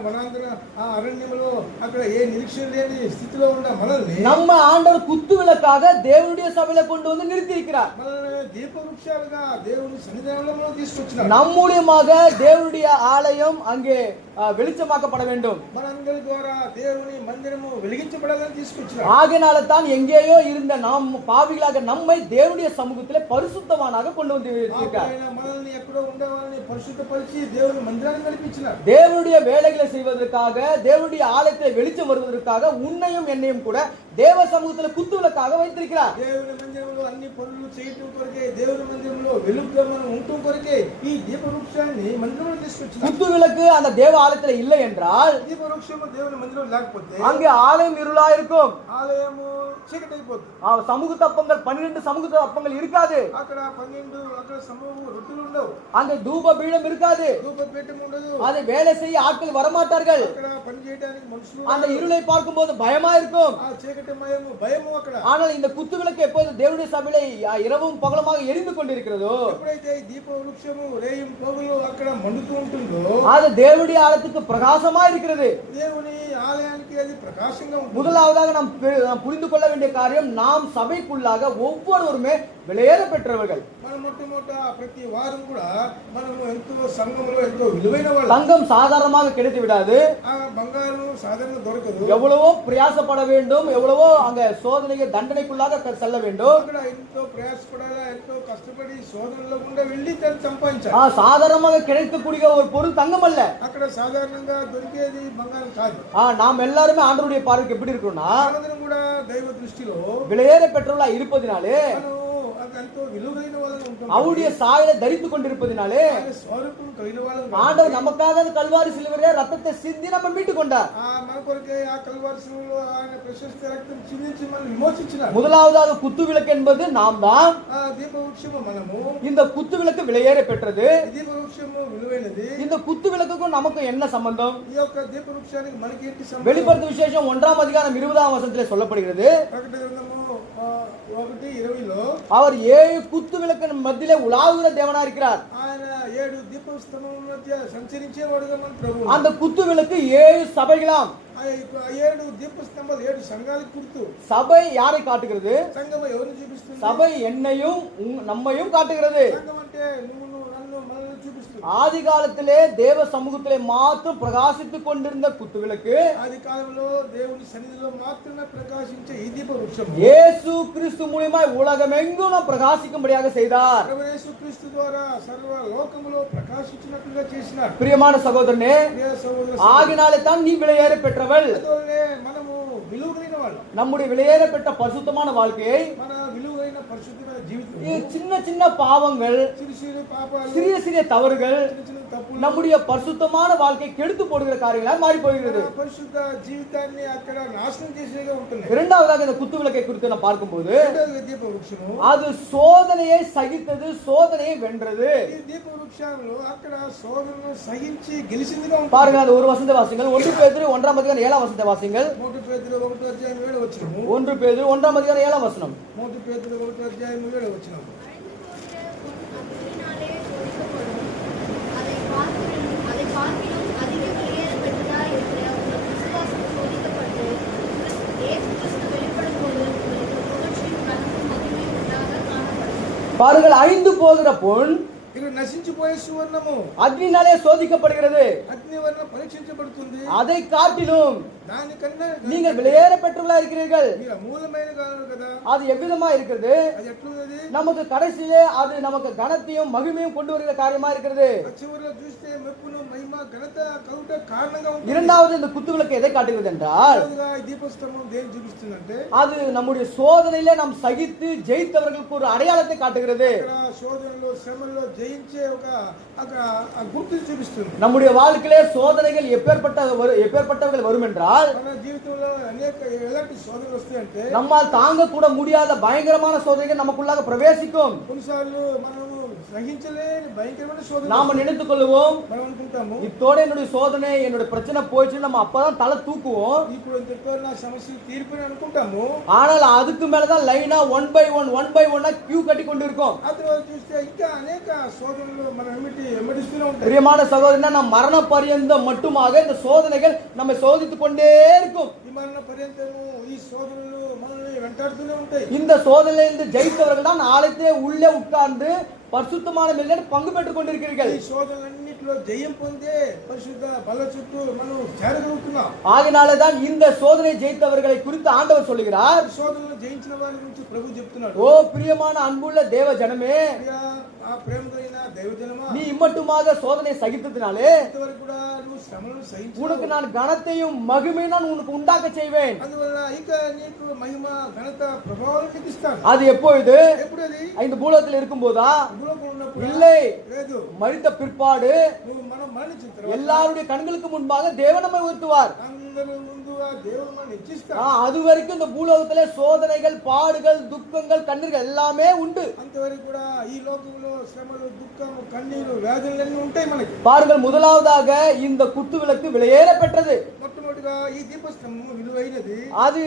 వనాంతర ఆ అరణ్యములో అక్కడ ఏ నిరీక్షణ లేని స్థితిలో ఉన్న మనల్ని நம்ம ஆண்டவர் குத்து விளக்காக தேவனுடைய சபையில கொண்டு வந்து நிறுத்தி இருக்கிறார். మనల్ని దీప వృక్షాలుగా దేవుని సన్నిధానంలో తీసుకొచ్చినారు. நம் மூலியமாக தேவனுடைய ஆலயம் அங்கே வெளிச்சமாக்கப்பட வேண்டும். మనందరి ద్వారా దేవుని మందిరము వెలిగించబడాలని తీసుకొచ్చినారు. ஆகையினால தான் எங்கேயோ இருந்த நாம் பாவிகளாக நம்மை தேவனுடைய சமூகத்திலே பரிசுத்தவானாக கொண்டு வந்து இருக்கிறார். మనల్ని ఎక్కడో ఉండే వాళ్ళని పరిశుద్ధపరిచి దేవుని మందిరాన్ని నడిపించినారు. தேவனுடைய வேலைகளை செய்வதற்காக, தேவனுடைய ஆலயத்தை வெளிச்சம் வருவதற்காக உன்னையும் என்னையும் கூட தேவ சமூகத்தில் குத்து விளக்காக வைத்திருக்கிறார். దేవుని మందిరంలో అన్ని పనులు చేయటం కొరకే, దేవుని మందిరంలో వెలుగుగా మనం ఉండటం కొరకే ఈ దీప వృక్షాన్ని మందిరంలో తీసుకొచ్చినారు. குத்து விளக்கு அந்த தேவ ஆலயத்துல இல்லை என்றால், దీప వృక్షము దేవుని మందిరం లేకపోతే அங்கே ஆலயம் இருளா இருக்கும். ఆలయము చీకటి అయిపోతుంది. சமூக தப்பங்கள் 12 சமூக தப்பங்கள் இருக்காது. అక్కడ 12 అక్కడ సమూహ రొట్టెలు ఉండవు. அங்கே தூப பீடம் இருக்காது. ధూపపీఠం ఉండదు. அதை வேலை செய்ய ஆட்கள் வரமாட்டார்கள். అక్కడ పని చేయడానికి మనుషులు அந்த இருளை பார்க்கும்போது பயமா இருக்கும். ఆ చీకటిమయము భయము అక్కడ. ஆனால் இந்த குத்து விளக்கு எப்போது தேவனுடைய சபையிலே இரவும் பகலுமாக எரிந்து கொண்டிருக்கிறதோ, ఎప్పుడైతే ఈ దీప వృక్షము రేయం పగులు అక్కడ మండుతూ ఉంటుందో, அது தேவனுடைய ஆலயத்துக்கு பிரகாசமா இருக்கிறது. దేవుని ఆలయానికి అది ప్రకాశంగా ఉంటుంది. முதலாவதாக நாம் புரிந்து கொள்ள வேண்டிய காரியம், நாம் சபைக்குள்ளாக ஒவ்வொருவருமே விலையேற பெற்றவர்கள். మనం మొట్టమొదట ప్రతి వారం కూడా మనము ఎంతో సంఘంలో ఎంతో విలువైన వాళ్ళు. தங்கம் சாதாரணமாக கிடைத்து விடாது. ఆ బంగారం సాధారణంగా దొరకదు. எவ்வளவோ பிரயாசப்பட வேண்டும், எவ்வளவோ அங்க சோதனைக்கு தண்டனைக்குள்ளாக செல்ல வேண்டும். అక్కడ ఎంతో ప్రయాసపడాలా, ఎంతో కష్టపడి శోధనలో గుండా వెళ్ళి దాన్ని సంపాదించాలి. சாதாரணமாக கிடைக்கக்கூடிய ஒரு பொருள் தங்கம் அல்ல. అక్కడ సాధారణంగా దొరికేది బంగారం కాదు. நாம் எல்லாருமே ஆண்டவருடைய பார்வைக்கு எப்படி இருக்கிறோம்னா, మనందరం కూడా దైవ దృష్టిలో விலையேற பெற்றவர்களா இருப்பதினாலே, మనం ఎంతో విలువైన వాళ్ళని ఉంటాం. அவருடைய சாயலை தரித்து கொண்டிருப்பதினாலே, స్వరూపం కలిగిన వాళ్ళం. ஆண்டவர் நமக்காக அந்த கல்வாரி சிலுவையிலே ரத்தத்தை சிந்தி நம்ம மீட்டு கொண்டார். మన కొరకే ఆ కల్వారి శిలువలో ఆయన ప్రశస్త రక్తం చిందించి మనం విమోచించినారు. முதலாவதாக குத்து விளக்கு என்பது நாம் தான். ఆ దీప వృక్షము మనము. இந்த குத்து விளக்கு விலையேற பெற்றது. ఈ దీప వృక్షము విలువైనది. இந்த కుత్తు విளக்குக்கும் நமக்கும் என்ன சம்பந்தம்? ఈ యొక్క దీప వృక్షానికి మనకి ఏంటి సంబంధం? வெளிப்படுத்து விசேஷம் 1ஆம் அதிகாரம் 20ஆம் வசனத்திலே சொல்லப்படுகிறது, ప్రకటన గ్రంథము 1:20లో அவர் 7 குத்து விளக்கின் மத்தியிலே உலாவுகிற தேவனா இருக்கிறார். ఆయన 7 దీప స్తంభముల మధ్య సంచరించేవాడుగా మన ప్రభువు. அந்த குத்து விளக்கு 7 சபைகளாம். ఆ 7 దీప స్తంభాలు 7 సంఘాలకు గుర్తు. சபை யாரை காட்டுகிறது? సంఘం ఎవరిని చూపిస్తుంది? சபை என்னையும் நம்மையும் காட்டுகிறது. సంఘం అంటే నువ్వు నన్ను మనల్ని చూపిస్తుంది. ஆதி காலத்திலே தேவ சமூகத்திலே மாத்திரம் பிரகாசித்துக் கொண்டிருந்த குத்து விளக்கு, ఆది కాలంలో దేవుని సన్నిధిలో మాత్రమే ప్రకాశించే ఈ దీప వృక్షం இயேசு கிறிஸ்து மூலமாய் உலகமெங்கும் நாம் பிரகாசிக்கும்படியாக செய்தார். యేసుక్రీస్తు ద్వారా సర్వ లోకములో ప్రకాశించినట్లుగా చేసినాడు. பிரியமான சகோதரனே, ప్రియ సహోదర, ஆகினாலே தான் நீ விலையேற பெற்றவள். అందువల్లనే మనము విలువైన వాళ్ళు. நம்முடைய விலையேற பெற்ற பரிசுத்தமான வாழ்க்கையை మన విలువైన పరిశుద్ధమైన జీవితం, சின்ன சின்ன பாவங்கள், చిన్న చిన్న పాపాలు, சிறிய சிறிய தவறுகள் చిన్న చిన్న తప్పులు நம்முடைய பரிசுத்தமான வாழ்க்கை கெடுத்து போடுகிற காரியங்களாக மாறி போகிறது. పరిశుద్ధ జీవితాన్ని అక్కడ నాశనం చేసేగా ఉంటున్నాయి. இரண்டாவதாக இந்த குத்து விளக்கை குறித்து நான் பார்க்கும்போது, రెండవ దీప వృక్షము அது சோதனையை சகித்தது, சோதனையை வென்றது. ఈ దీప వృక్షంలో అక్కడ శోధనను సహించి గెలిచిందిగా ఉంటుంది. பாருங்க, அந்த ஒரு வசனத்தை வாசிங்கள். 1 பேதுரு 1ஆம் அதிகாரம் 7ஆம் வசனத்தை வாசிங்கள். 1 పేతురు 1:7 వచనము. 1 பேதுரு 1ஆம் அதிகாரம் 7ஆம் வசனம். 1 పేతురు 1:7 వచనము. அதை பார்க்கிலும் அதிக விலையேற பெற்றதா இருக்கிற உங்கள் விசுவாசத்தை பாருங்கள், 5 போகிற பொன் ఇక్కడ నశించిపోయే సువర్ణము அக்னினாலே சோதிக்கப்படுகிறது. అగ్ని వలన పరీక్షించబడుతుంది. அதை காட்டிலும் దానికన్నా நீங்கள் விலையேற பெற்றவர்களா இருக்கிறீர்கள். మీరు అమూల్యమైన కాదు కదా. அது எவ்விதமா இருக்கிறது? అది ఎట్లున్నది? நமக்கு கடைசியிலே அது நமக்கு கனத்தையும் மகிமையும் கொண்டு வருகிற காரியமா இருக்கிறது. చివరిలో చూస్తే మెప్పును మహిమ ఘనత కలుగుట కారణంగా ఉంటుంది. இரண்டாவது, இந்த குத்துவிளக்கு எதை காட்டுகிறது என்றால், ఈ దీపస్తంభం దేని చూపిస్తుందంటే அது நம்முடைய சோதனையிலே நாம் சகித்து ஜெயித்தவர்களுக்கு ஒரு அடையாளத்தை காட்டுகிறது. ఇక్కడ శోధనలో శ్రమల్లో జయించే ఒక గుర్తుని చూపిస్తుంది. நம்முடைய வாழ்க்கையிலே சோதனைகள் எப்பேற்பட்டவர்கள் வரும் என்றால், మన జీవితంలో అనేక ఎలాంటి శోధనలు వస్తాయంటే நம்மால் தாங்க கூட முடியாத பயங்கரமான சோதனைகள் நமக்குள்ளாக பிரவேசிக்கும். కొన్నిసార్లు మనము సహించలేని భయంకరమైన శోధన நாம நினைத்துக் கொள்ளுவோம், మనం అనుకుంటాము இத்தோட என்னுடைய சோதனை என்னுடைய பிரச்சனை போயிடுச்சு, நம்ம அப்பதான் தலை தூக்குவோம். ఇప్పుడు ఇంతతో నా సమస్యలు తీరిపోయి అనుకుంటాము. ஆனால் அதுக்கு மேலதான் லைனா 1 by 1 கியூ కట్టి கொண்டு இருக்கும். ఆ తర్వాత చూస్తే ఇంకా అనేక శోధనలు మనం వెంబడిస్తూనే ఉంటాయి. பிரியமான சகோதரனா, நம் மரண பரியந்தம் மட்டுமாக இந்த சோதனைகள் நம்மை சோதித்துக் கொண்டே இருக்கும். ఈ మరణ పర్యంతము ఈ శోధనలు మనల్ని వెంటాడుతూనే ఉంటాయి. இந்த சோதனையிலிருந்து ஜெயித்தவர்கள் தான் நாளைக்கே உள்ளே உட்கார்ந்து பரிசுத்தமான மேல் பங்கு பெற்றுக் கொண்டிருக்கிறீர்கள். ఈ శోధనలన్నిటిలో జయం పొందే పరిశుద్ధ బల చుట్టూ మనం చేరగలుగుతున్నాం. ஆகினால்தான் இந்த சோதனை ஜெயித்தவர்களை குறித்து ஆண்டவர் சொல்லுகிறார். శోధనలు జయించిన వారి గురించి ప్రభు చెప్తున్నాడు. ஓ பிரியமான அன்புள்ள தேவ ஜனமே, ఆ ప్రేమదైన దైవజనమా, நீ இம்மட்டுமாக சோதனை சகித்ததினாலே ఇంతవరకు కూడా నువ్వు శ్రమలను సహించావు. உனக்கு நான் கனத்தையும் மகிமையும் நான் உனக்கு உண்டாக்க செய்வேன். అందువల్ల ఇక నీకు మహిమ ఘనత ప్రభావాలు నీకు ఇస్తాను. அது எப்பொழுது? ఎప్పుడు అది? இந்த பூலோகத்தில் இருக்கும் போதா? భూలోకంలో ఉన్నప్పుడు இல்லை, లేదు. மரித்த பிற்பாடு నువ్వు మనం మరణించిన తర్వాత எல்லாருடைய கண்களுக்கு முன்பாக தேவன் நம்மை உயர்த்துவார். అందరి ముందు ఆ దేవుడు మనం హెచ్చిస్తాడు. அது வரைக்கும் இந்த பூலோகத்திலே சோதனைகள், பாடுகள், துக்கங்கள், கண்ணீர்கள் எல்லாமே உண்டு. అంతవరకు కూడా ఈ లోకంలో శ్రమలు, దుఃఖము, కన్నీరు, వేదనలన్నీ ఉంటాయి మనకి. பாருங்கள், முதலாவதாக இந்த குத்து விளக்கு விலையேற பெற்றது. మొట్టమొదటిగా ఈ దీపస్తంభం విలువైనది. அது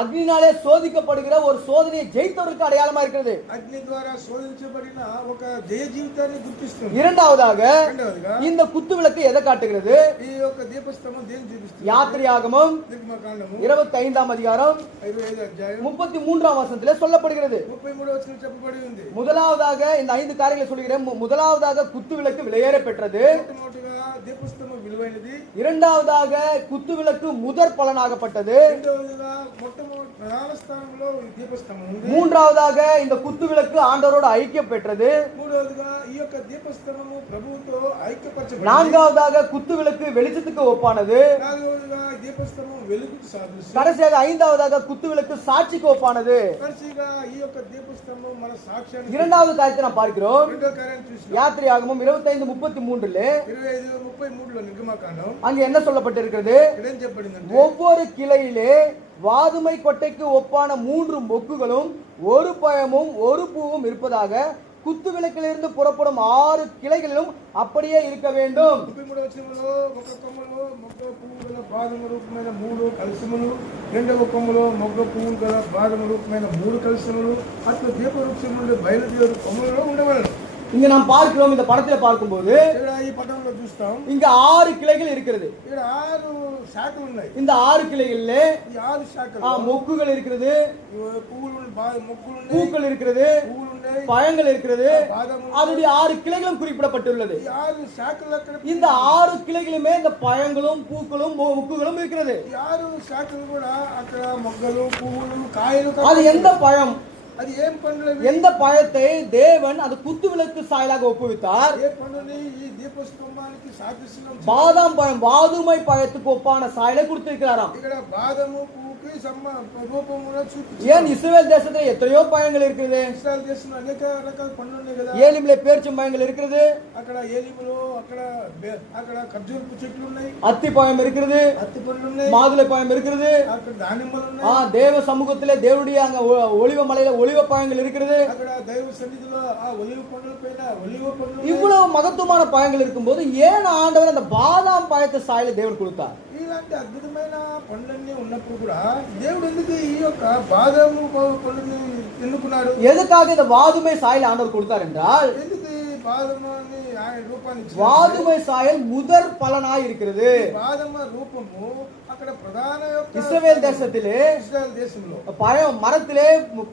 அக்னினாலே சோதிக்கப்படுகிற ஒரு சோதனையை ஜெயித்தவருக்கு அடையாளமா இருக்கிறது. అగ్ని ద్వారా శోధించబడిన ఒక జయ జీవితాన్ని గుర్తిస్తుంది. இரண்டாவதாக రెండవదిగా இந்த குத்து விளக்கு எதை காட்டுகிறது? ఈ యొక్క దీపస్తంభం దేని చూపిస్తుంది? யாத்திரையாகமம் నిర్గమకాండము 25ஆம் அதிகாரம் 25 అధ్యాయం 33ஆம் வசனத்திலே சொல்லப்படுகிறது. 33వ వచనం చెప్పబడి ఉంది. முதலாவதாக இந்த 5 காரியங்களை சொல்கிறேன். முதலாவதாக குத்து விளக்கு விலையேற பெற்றது. మొట్టమొదటిగా దీపస్తంభం విలువైనది. இரண்டாவதாக குத்து விளக்கு முதற் பலனாகப்பட்டது. రెండవదిగా మొట్టమొదటి ప్రధాన స్థానంలో ఈ దీపస్తంభం ఉంది. மூன்றாவதாக இந்த குத்து விளக்கு ஆண்டவரோடு ஐக்கியம் பெற்றது. మూడవదిగా ఈ యొక్క దీపస్తంభము ప్రభువుతో ఐక్యపరచబడింది. நான்காவதாக குத்து விளக்கு வெளிச்சத்துக்கு ஒப்பானது. నాలుగవదిగా ఈ దీపస్తంభం వెలుగుకు సాదృశ్యం. கடைசியாக 5ஆவதாக குத்து விளக்கு சாட்சிக்கு ஒப்பானது. కడసిగా ఈ యొక్క దీపస్తంభం మన సాక్ష్యాన్ని. இரண்டாவது காரியத்தை நாம் பார்க்கிறோம். రెండో కార్యం చూసినా யாத்திரையாகமம் 25:33 25:33లో నిర్గమకాండం அங்க என்ன சொல்லப்பட்டிருக்கிறது? ఇదేం చెప్పబడిందంటే ஒவ்வொரு கிளையிலே வாதுமை கொட்டைக்கு ஒப்பான 3 மொக்குகளும் ஒரு பழமும் ஒரு பூவும் இருப்பதாக குத்து விளக்கிலிருந்து புறப்படும் 6 கிளைகளிலும் அப்படியே இருக்க வேண்டும். 33వ వచనంలో ఒక కొమ్మలో మొగ్గ పువ్వు గల బాదము రూపమైన 3 కలశములు, రెండవ కొమ్మలో మొగ్గ పువ్వు గల బాదము రూపమైన 3 కలశములు అట్లా దీపవృక్షం నుండి బయలుదేరు కొమ్మలలో ఉండవలెను. இங்க நாம் பார்க்கிறோம், இந்த படத்துல பார்க்கும்போது ఇక్కడ ఈ పటంలో చూస్తాం, இங்க 6 கிளைகள் இருக்கிறது. ఇక్కడ 6 శాఖలు ఉన్నాయి. இந்த 6 கிளைகளிலே ఈ 6 శాఖలు மொக்குகள் இருக்கிறது, పువ్వులు మొక్కులు ఉన్నాయి, பூக்கள் இருக்கிறது, పువ్వులు ఉన్నాయి, பழங்கள் இருக்கிறது. బాదము. அதனுடைய 6 கிளைகளும் குறிப்பிடப்பட்டுள்ளது. ఈ 6 శాఖలు అక్కడ இந்த 6 கிளைகளுமே இந்த பழங்களும் பூக்களும் மொக்குகளும் இருக்கிறது. ఈ 6 శాఖలు కూడా అక్కడ మొగ్గలు, పువ్వులు, కాయలు. அது எந்த பழம்? అది ఏం పండ్లు? எந்த பழத்தை தேவன் அது குத்து விளக்கு சாயலாக ஒப்புவித்தார்? ఏ పండుని ఈ దీపస్తంభానికి సాదృశ్యంగా ఉంచారు? பாதாம் பழம், வாதுமை பழத்துக்கு ஒப்பான சாயலை கொடுத்திருக்கிறாராம். ఇక్కడ బాదము పువ్వుకి రూపముగా చూపించారు. ஏன் இஸ்ரவேல் தேசத்துல எத்தனையோ பழங்கள் இருக்குது. ఇస్రాయేల్ దేశంలో అనేక రకాల పండ్లు ఉన్నాయి కదా. ஏலிமிலே பேரிச்சம் பழங்கள் இருக்குது, అక్కడ ఏలిములు, అక్కడ ఖర్జూరపు చెట్లు ఉన్నాయి, அத்தி பழம் இருக்கிறது, అత్తి పండ్లు ఉన్నాయి, மாதுளை பழம் இருக்கிறது. అక్కడ దానిమ్మలు ఉన్నాయి, தேவ சமூகத்திலே தேவனுடைய அங்க ஒளிவ மலையில ஒளிவ பழங்கள் இருக்கிறது. అక్కడ దైవ సన్నిధిలో ఆ ఒలివ పండ్ల పైన ఒలివ పండ్లు. இவ்வளவு மகத்துவமான பழங்கள் இருக்கும்போது ஏன் ஆண்டவர் அந்த பாதாம் பழத்தை சாயலை தேவன் கொடுத்தார்? ఇలాంటి అద్భుతమైన పండ్లన్నీ ఉన్నప్పుడు కూడా దేవుడు ఎందుకు ఈ యొక్క బాదము పండుని ఎన్నుకున్నాడు? எதுக்காக இந்த வாதுமை சாயல் ஆண்டவர் கொடுத்தார் என்றால், ఎందుకు ఈ బాదమని ఆయన రూపాన్ని ఇచ్చాడు? வாதுமை சாயல் முதற் பலனாய் இருக்கிறது. బాదమ రూపము అక్కడ ప్రధాన యొక్క இஸ்ரவேல் தேசத்திலே ఇశ్రాయేల్ దేశంలో பழம் மரத்திலே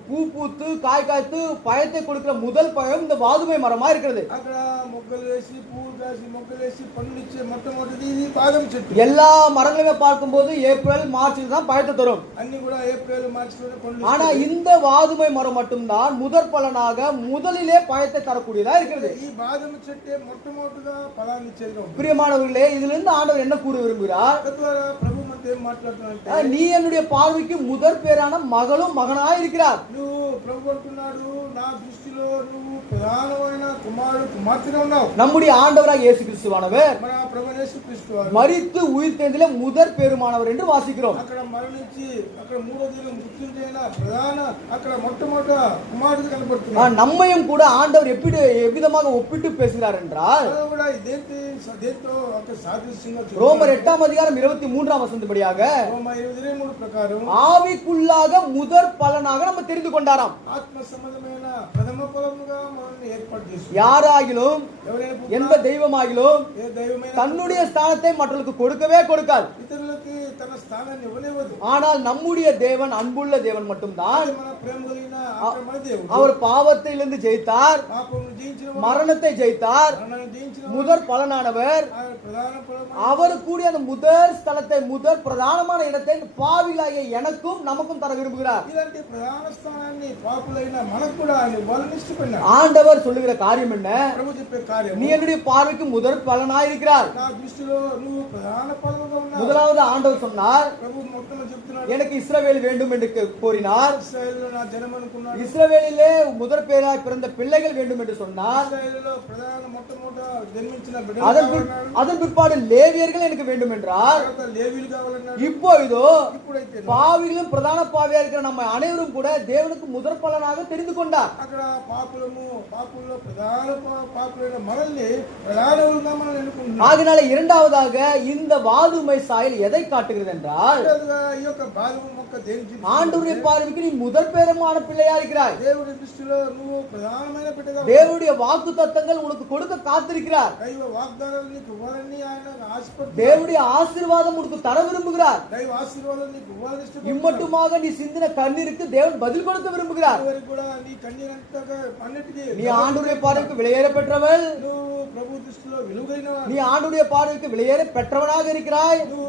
பூ பூத்து காய் காய்த்து பழத்தை கொடுக்கிற முதல் பழம் இந்த வாதுமை மரமா இருக்கிறது. అక్కడ మొగ్గలు వేసి పువ్వులు కాసి మొగ్గలు వేసి పండ్లు ఇచ్చే మొట్టమొదటిది ఇది బాదం చెట్టు. எல்லா மரங்களுமே பார்க்கும்போது ஏப்ரல் மார்ச்ல தான் பழத்தை தரும். అన్ని కూడా ఏప్రిల్ మార్చిలోనే పండ్లు ஆனா இந்த வாதுமை மரம் மட்டும்தான் முதற் பலனாக முதலிலே பழத்தை தரக்கூடியதா இருக்கிறது. ఈ బాదం చెట్టే మొట్టమొదటిగా ఫలాన్ని ఇచ్చేదిగా ఉంది. பிரியமானவர்களே, இதிலிருந்து ஆண்டவர் என்ன கூற விரும்புகிறார்? తద్వారా ప్రభు మనతో ఏం మాట్లాడుతున్నాడంటే நீ என்னுடைய பார்வைக்கு முதற் பேரான மகளும் மகனாய் இருக்கிறார். నువ్వు ప్రభు అంటున్నాడు నా దృష్టిలో నువ్వు ప్రధానమైన కుమారుడు కుమార్తెగా ఉన్నావు. நம்முடைய ஆண்டவராக இயேசு கிறிஸ்துவானவர் మన ప్రభు యేసుక్రీస్తు వారు மரித்து உயிர்த்தெழுந்ததிலே முதற் பெருமானவர் என்று வாசிக்கிறோம். అక్కడ మరణించి అక్కడ మూడో దినం మృత్యుంజయన ప్రధాన అక్కడ మొట్టమొదట కుమారుడు కనబడుతున్నాడు. நம்மையும் கூட ஆண்டவர் எவ்விதமாக ஒப்பிட்டு பேசுகிறார் என்றால் అది కూడా దేంతో ఒక సాదృశ్యంగా ரோமர் 8:23 రోమా 23 ప్రకారం ஆவிக்குள்ளாக முதற் பலனாக நம்ம தெரிந்து கொண்டாராம். ఆత్మ సంబంధమైన ప్రథమ ఫలముగా మనల్ని ఏర్పాటు చేశాడు. யாராகிலும் ఎవరైనా எந்த தெய்வமாகிலும் ఏ దైవమైన தன்னுடைய ஸ்தானத்தை மற்றவர்களுக்கு கொடுக்கவே கொடுக்காது. ఇతరులకి తన స్థానాన్ని ఇవ్వనివ్వదు. ஆனால் நம்முடைய தேவன் அன்புள்ள தேவன் மட்டும்தான். మన ప్రేమ కలిగిన ఆత్మ దేవుడు அவர் பாவத்திலிருந்து ஜெயித்தார், పాపమును జయించిన மரணத்தை ஜெயித்தார், మరణాన్ని జయించిన முதற் பலனானவர். ప్రధాన ఫలం அவர் கூடிய அந்த முதற் ஸ்தலத்தை முதற் பிரதானமான இடத்தை பாவிகளாகிய எனக்கும் நமக்கும் தர விரும்புகிறார். ఇలాంటి ప్రధాన స్థానాన్ని పాపులైన మనకు కూడా ఆయన ఇవ్వాలని ఇష్టపడినాడు. ஆண்டவர் சொல்லுகிற காரியம் என்ன? ప్రభు చెప్పే కార్యం நீ என்னுடைய பார்வைக்கு முதற் பலனாயிருக்கிறார். నా దృష్టిలో నువ్వు ప్రధాన ఫలముగా ఉన్నావు. முதலாவது ஆண்டவர் சொன்னார், ప్రభు మొత్తం చెప్తున్నాడు எனக்கு இஸ்ரவேல் வேண்டும் என்று கோரினார். ఇశ్రాయేలులో నా జనం అనుకున్నాడు. இஸ்ரவேலிலே முதற் பேராய் பிறந்த பிள்ளைகள் வேண்டும் என்று சொன்னார். ఇశ్రాయేలులో ప్రధాన మొట్టమొదట జన్మించిన బిడ్డలు அதன் కావాలన్నాడు. அதன் பிற்பாடு லேவியர்கள் எனக்கு வேண்டும் என்றார். తర్వాత లేవీయులు కావాలన్నాడు. இப்பொழுதோ ఇప్పుడైతే பாவிகளும் பிரதான பாவியா இருக்கிற நம்ம அனைவரும் கூட தேவனுக்கு முதற் பலனாக தெரிந்து கொண்டார். అక్కడ పాపుల్లో ప్రధాన పాపులైన మనల్ని ప్రధానములుగా మనల్ని ఎన్నుకుంటున్నాడు. ஆகினால இரண்டாவதாக இந்த வாதுமை சாயல் எதை காட்டுகிறது என்றால் రెండవదిగా ఈ యొక్క బాదము మొక్క దేనికి చూపిస్తుంది? ஆண்டவருடைய பார்வைக்கு நீ முதற் பேரமான பிள்ளையா இருக்கிறாய். దేవుడి దృష్టిలో నువ్వు ప్రధానమైన బిడ్డగా ఉన్నావు. தேவனுடைய வாக்கு தத்தங்கள் உனக்கு கொடுக்க காத்திருக்கிறார். దైవ వాగ్దానాలు నీకు ఇవ్వాలని ఆయన ఆశపడుతున్నాడు. தேவனுடைய ஆசீர்வாதம் உனக்கு தர விரும்புகிறார். దైవ ఆశీర్వాదాలు నీకు ఇవ్వాలని ఇష్టపడుతున్నాడు. இம்மட்டுமாக நீ சிந்தின கண்ணீருக்கு தேவன் பதில் கொடுக்க விரும்புகிறார். ఇదివరకు కూడా నీ కన్నీరంతగా అన్నిటికీ நீ ஆண்டவருடைய பார்வைக்கு விலையேற பெற்றவள். నువ్వు ప్రభు దృష్టిలో విలువైన நீ ஆண்டவருடைய பார்வைக்கு விலையேற பெற்றவனாக இருக்கிறாய். నువ్వు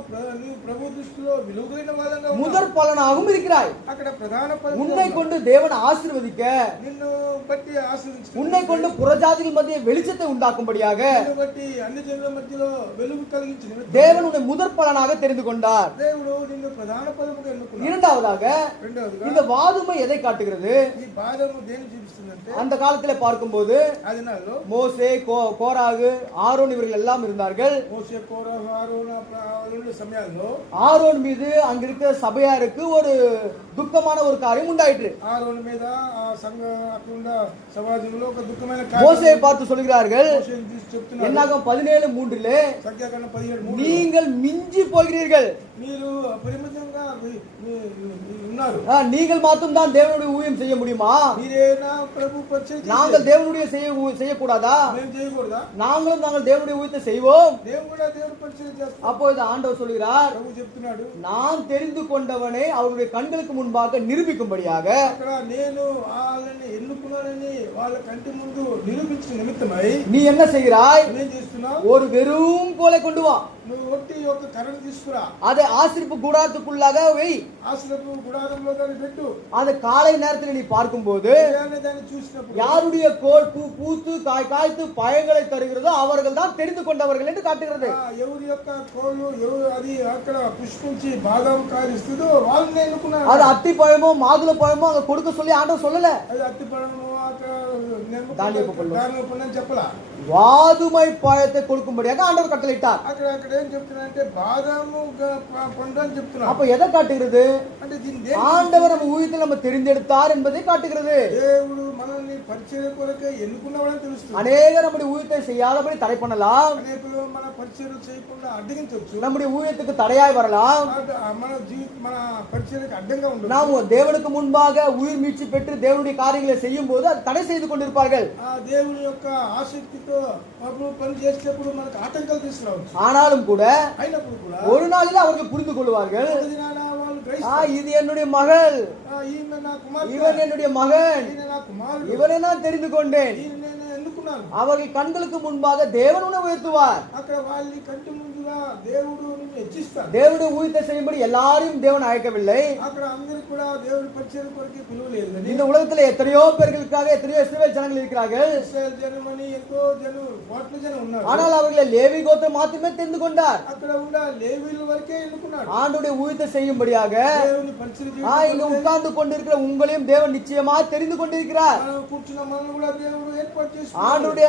ప్రభు దృష్టిలో విలువైన వాళ్ళంగా ఉన్నావు. முதற் பலனாகவும் இருக்கிறாய். అక్కడ ప్రధాన ఫలం உன்னை கொண்டு தேவன் ஆசீர்வதிக்க, నిన్ను బట్టి ఆశీర్వదించు. உன்னை கொண்டு புறஜாதிகள் மத்திய வெளிச்சத்தை உண்டாக்கும்படியாக నిన్ను బట్టి అన్ని జనుల మధ్యలో వెలుగు కలిగించిన నిమిత్తం தேவன் உன்னை முதற் பலனாக தெரிந்து கொண்டார். దేవుడు నిన్ను ప్రధాన పదముగా ఎన్నుకున్నాడు. இரண்டாவதாக రెండవదిగా இந்த வாதுமை எதை காட்டுகிறது? ఈ బాధను దేని చూపిస్తుందంటే அந்த காலத்திலே பார்க்கும்போது ఆ దినాల్లో மோசே, கோராகு, ஆரோன் இவர்கள் எல்லாம் இருந்தார்கள். మోషే కోరహు ఆరోన రెండు సమయాల్లో ஆரோன் மீது அங்கிருக்கிற சபையாருக்கு ஒரு துக்கமான ஒரு காரியம் உண்டாயிற்று. ఆరోన మీద ఆ సంఘ అక్కడ సమాజంలో ఒక దుఃఖమైన மோசேயை பார்த்து சொல்கிறார்கள், మోషేని చూసి చెప్తున్నారు. என்னாகும் 17:3 సంఖ్యాకాండం 17:3 நீங்கள் మించి போகிறீர்கள். మీరు అపరిమితంగా ఉన్నారు. நீங்கள் மாத்திரம் தான் தேவனுடைய ஊழியம் செய்ய முடியுமா? మీరేనా ప్రభు పరిచయం நாங்கள் தேவனுடைய செய்யக்கூடாதா? మేము చేయకూడదా? நாங்கள் தேவனுடைய ஊழியத்தை செய்வோம். దేవుడు కూడా దేవుడు పరిచయం చేస్తాం. அப்பொழுது ஆண்டவர் சொல்கிறார், ప్రభు చెప్తున్నాడు, நான் தெரிந்து கொண்டவனை அவருடைய கண்களுக்கு முன்பாக நிரூபிக்கும்படியாக అక్కడ నేను వాళ్ళని ఎన్నుకున్నానని వాళ్ళ కంటి ముందు నిరూపించిన నిమిత్తమై நீ என்ன செய்கிறாய்? నువ్వేం చేస్తున్నావు? ஒரு வெறும் கோலை கொண்டு வா, నువ్వు ఒట్టి ఒక కర్రను తీసుకురా, அதை ஆசிரிப்பு கூடாரத்துக்குள்ளாக வை. ఆశ్రపు గుడారంలో దాన్ని పెట్టు. அது காலை நேரத்தில் நீ பார்க்கும்போது ఉదయాన్నే దాన్ని చూసినప్పుడు யாருடைய கோல் பூத்து காய்த்து பழங்களை தருகிறதோ அவர்கள் தான் தெரிந்து கொண்டவர்கள் என்று காட்டுகிறது. ఎవరి యొక్క కోలు ఎవరు అది అక్కడ పుష్పించి బాదం కాయిస్తుందో వాళ్ళని ఎన్నుకున్నారు. அது అత్తి பழமோ மாதுளை பழமோ அங்க கொடுக்க சொல்லி ஆண்டவர் சொல்லல. అది అత్తి పడము అక్కడ దానియపు పళ్ళు. దాని చెప్పలా, வாதுமை பழத்தை கொடுக்கும்படியாக ஆண்டவர் கட்டளையிட்டார். అక్కడ ఏం చెప్తున్నారంటే బాదాము పండు అని చెప్తున్నారు. அப்ப எதை காட்டுகிறது? అంటే దీన్ని ஆண்டவர் நம்ம ஊழியத்தில் நம்ம தெரிந்தெடுத்தார் என்பதை காட்டுகிறது. దేవుడు మనల్ని పరిచయం కొరకే ఎన్నుకున్నవాడని తెలుస్తుంది. அநேகர் நம்முடைய ஊழியத்தை செய்யாதபடி தடை பண்ணலாம். అనేకులు మన పరిచయం చేయకుండా అడ్డగించవచ్చు. நம்முடைய ஊழியத்துக்கு தடையாய் வரலாம். మన పరిచయకు అడ్డంగా ఉంటుంది. நாம் தேவனுக்கு முன்பாக உயிர் மீட்சி பெற்று தேவனுடைய காரியங்களை செய்யும் போது அது தடை செய்து கொண்டிருப்பார்கள். ఆ దేవుని యొక్క ఆసక్తితో పని చేసేటప్పుడు మనకు ఆటంకాలు తీసుకురావచ్చు. ஆனாலும் கூட అయినప్పుడు కూడా ஒரு நாளில் அவர்கள் புரிந்து கொள்வார்கள். ఒక దినాన వాళ్ళు గ్రహిస్తారు. இது என்னுடைய மகள், ఈమె నా కుమార్తె, இவன் என்னுடைய மகன், ఈయన నా కుమారుడు, இவனை நான் தெரிந்து கொண்டேன். ఈయన నేను ఎన్నుకున్నాను. அவர்கள் கண்களுக்கு முன்பாக தேவன் உன்னை உயர்த்துவார். అక్కడ వాళ్ళ కంటి ముందుగా దేవుడు నిన్ను హెచ్చిస్తాడు. தேவனுடைய ஊழியத்தை செய்யும்படி எல்லாரையும் தேவன் அழைக்கவில்லை. అక్కడ అందరికి కూడా దేవుడి పరిచయం కొరకు పిలువలేదు కానీ இந்த உலகத்துல எத்தனையோ பேர்களுக்காக எத்தனையோ இஸ்ரவேல் ஜனங்கள் இருக்கிறார்கள். ఇశ్రాయేల్ జనమని ఎంతో జనం కోట్ల జనం ఉన్నారు. ஆனால் அவர்களை லேவி கோத்திரம் மாத்திரமே தெரிந்து கொண்டார். అక్కడ ఉన్న లేవీయుల వరకే ఎన్నుకున్నాడు. ஆண்டுடைய ஊழியத்தை செய்யும்படியாக దేవుని పరిచయం இங்க చేయడానికి உட்கார்ந்து கொண்டிருக்கிற உங்களையும் தேவன் நிச்சயமா தெரிந்து கொண்டிருக்கிறார். మనం కూర్చున్న మనల్ని కూడా దేవుడు ఏర్పాటు చేసుకున్నాడు. ஆண்டுடைய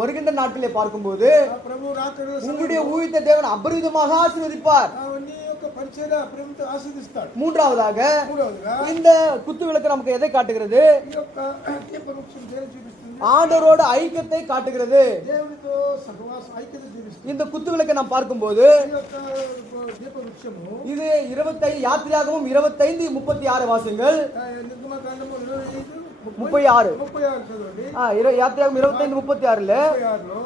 வருகின்ற நாட்களை பார்க்கும்போது ప్రభు రాకడ உங்களுடைய ஊழியத்தை தேவன் அபரிதமாக ஆசீர்வதிப்பார். అవన్నీ యొక్క పరిచయం ప్రేమతో ఆశీర్వదిస్తాడు. மூன்றாவதாக మూడవదిగా இந்த குத்து விளக்கு நமக்கு எதை காட்டுகிறது? ఈ యొక్క దీపవృక్షం దేని చూపిస్తుంది? ஆண்டவரோட ஐக்கியத்தை காட்டுகிறது. దేవునితో సహవాసం ఐక్యత చూపిస్తుంది. இந்த குத்து விளக்கை நாம் பார்க்கும்போது ఈ యొక్క దీపవృక్షము இது 25 யாத்திராகமும் 25 36 வாசங்கள். నిర్గమకాండము 36 36 చదవండి. யாத்திராகம் 25 36ல 36లో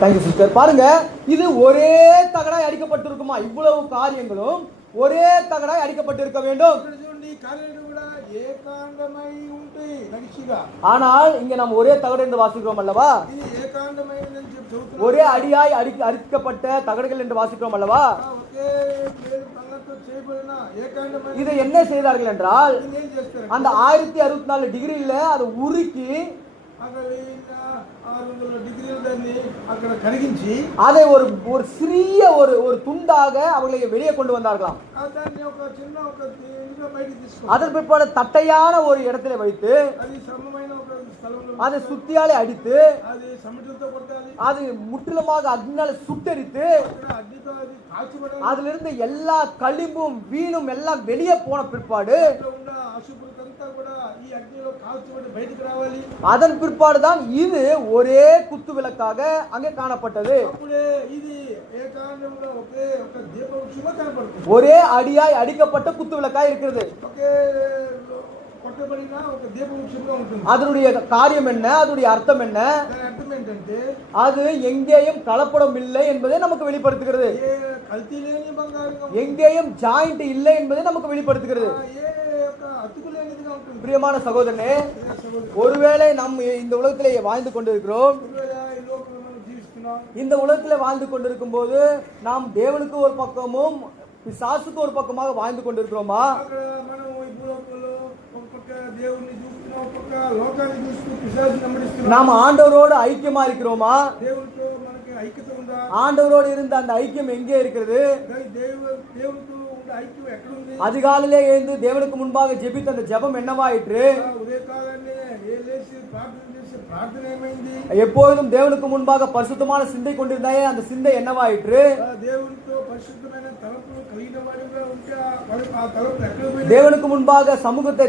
தேங்க்யூ சிஸ்டர். பாருங்க, இது ஒரே தகடாய் அடிக்கப்பட்டிருக்குமா? இவ்வளவு காரியங்களும் ஒரே தகடாய் அடிக்கப்பட்டிருக்க வேண்டும். ఇక్కడ చూడండి కార్యాలు కూడా ఏకాండమై ఉంటాయి నడిచిగా. ஆனால் இங்க நம்ம ஒரே தகடு என்று வாசிக்கிறோம் அல்லவா? ఇది ఏకాండమైనదని చెప్పి చెబుతున్నారు. ஒரே அடியாய் அடிக்கப்பட்ட தகடுகள் என்று வாசிக்கிறோம் அல்லவா? ఒకే పళ్ళతో చేయబడిన ఏకాండమైన இதை என்ன செய்தார்கள் என்றால், దీన్ని ఏం చేస్తారు? அந்த 1064 டிகிரியில அதை உருக்கி అక్కడ 600 డిగ్రీల దాన్ని అక్కడ కరిగించి அதை ஒரு சிறிய ஒரு துண்டாக அவர்களை வெளியே கொண்டு வந்தார்களாம். దాన్ని ఒక చిన్న ఒక దీనిగా బయటికి తీసుకొని அதன் பிற்பாடு தட்டையான ஒரு இடத்துல வைத்து అది సమమైన ఒక స్థలంలో அதை சுத்தியாலே அடித்து అది సముద్రంతో కొట్టాలి. அது முற்றிலுமாக அக்னியால சுட்டெரித்து అక్కడ అగ్నితో అది కాల్చబడాలి. அதுல இருந்து எல்லா களிம்பும் வீணும் எல்லாம் வெளியே போன பிற்பாடு అక్కడ ఉన్న అశుభ్రతంతా కూడా ఈ అగ్నిలో కాల్చబడి బయటికి రావాలి. அதன் பிற்பாடுதான் இது ஒரே குத்து விளக்காக அங்கே காணப்பட்டது. అప్పుడే ఇది ఏకాండంలో ఒకే ఒక దీపవృక్షంగా కనపడుతుంది. ஒரே அடியாய் அடிக்கப்பட்ட குத்து விளக்காய் இருக்கிறது. ఒకే కొట్టబడిన ఒక దీపవృక్షంగా ఉంటుంది. அதனுடைய காரியம் என்ன? அதனுடைய அர்த்தம் என்ன? దాని అర్థం ఏంటంటే அது எங்கேயும் கலப்படம் இல்லை என்பதை நமக்கு வெளிப்படுத்துகிறது. ఏ కల్తీ లేని బంగారం, எங்கேயும் ஜாயிண்ட் இல்லை என்பதை நமக்கு வெளிப்படுத்துகிறது. ఏ యొక్క అతుకు లేనిదిగా ఉంటుంది. பிரியமான சகோதரனே, ஒருவேளை நாம் இந்த உலகத்திலே வாழ்ந்து கொண்டிருக்கிறோம். ఒకవేళ ఈ లోకంలో మనం జీవిస్తున్నాం. இந்த உலகத்திலே வாழ்ந்து கொண்டிருக்கும் போது நாம் தேவனுக்கு ஒரு பக்கமும் பிசாசுக்கு ஒரு பக்கமாக வாழ்ந்து கொண்டிருக்கிறோமா? అక్కడ మనం ఈ భూలోకంలో ఒక పక్క దేవుణ్ణి చూస్తున్నాం, ఒక పక్క లోకాన్ని చూస్తూ పిశాచిని వెంబడిస్తున్నాం. நாம் ஆண்டவரோடு ஐக்கியமா இருக்கிறோமா? దేవునితో మనకి ఐక్యత ఉందా? ஆண்டவரோடு இருந்த அந்த ஐக்கியம் எங்கே இருக்கிறது? దేవునితో ఉండే ఐక్యం ఎక్కడ ఉంది? அதிகாலையிலே எழுந்து தேவனுக்கு முன்பாக ஜெபித்த அந்த ஜெபம் என்னவாயிற்று? ఉదయకాలాన్ని లేచి ప్రార్థన చేసే ప్రార్థన ఏమైంది? எப்பொழுதும் தேவனுக்கு முன்பாக பரிசுத்தமான சிந்தை கொண்டிருந்தாயே அந்த சிந்தை என்னவாயிற்று? దేవునితో పరిశుద్ధమైన తలపులు కలిగిన వాడిగా ఉంటే ఆ తలపులు ఎక్కడ పోయింది? தேவனுக்கு முன்பாக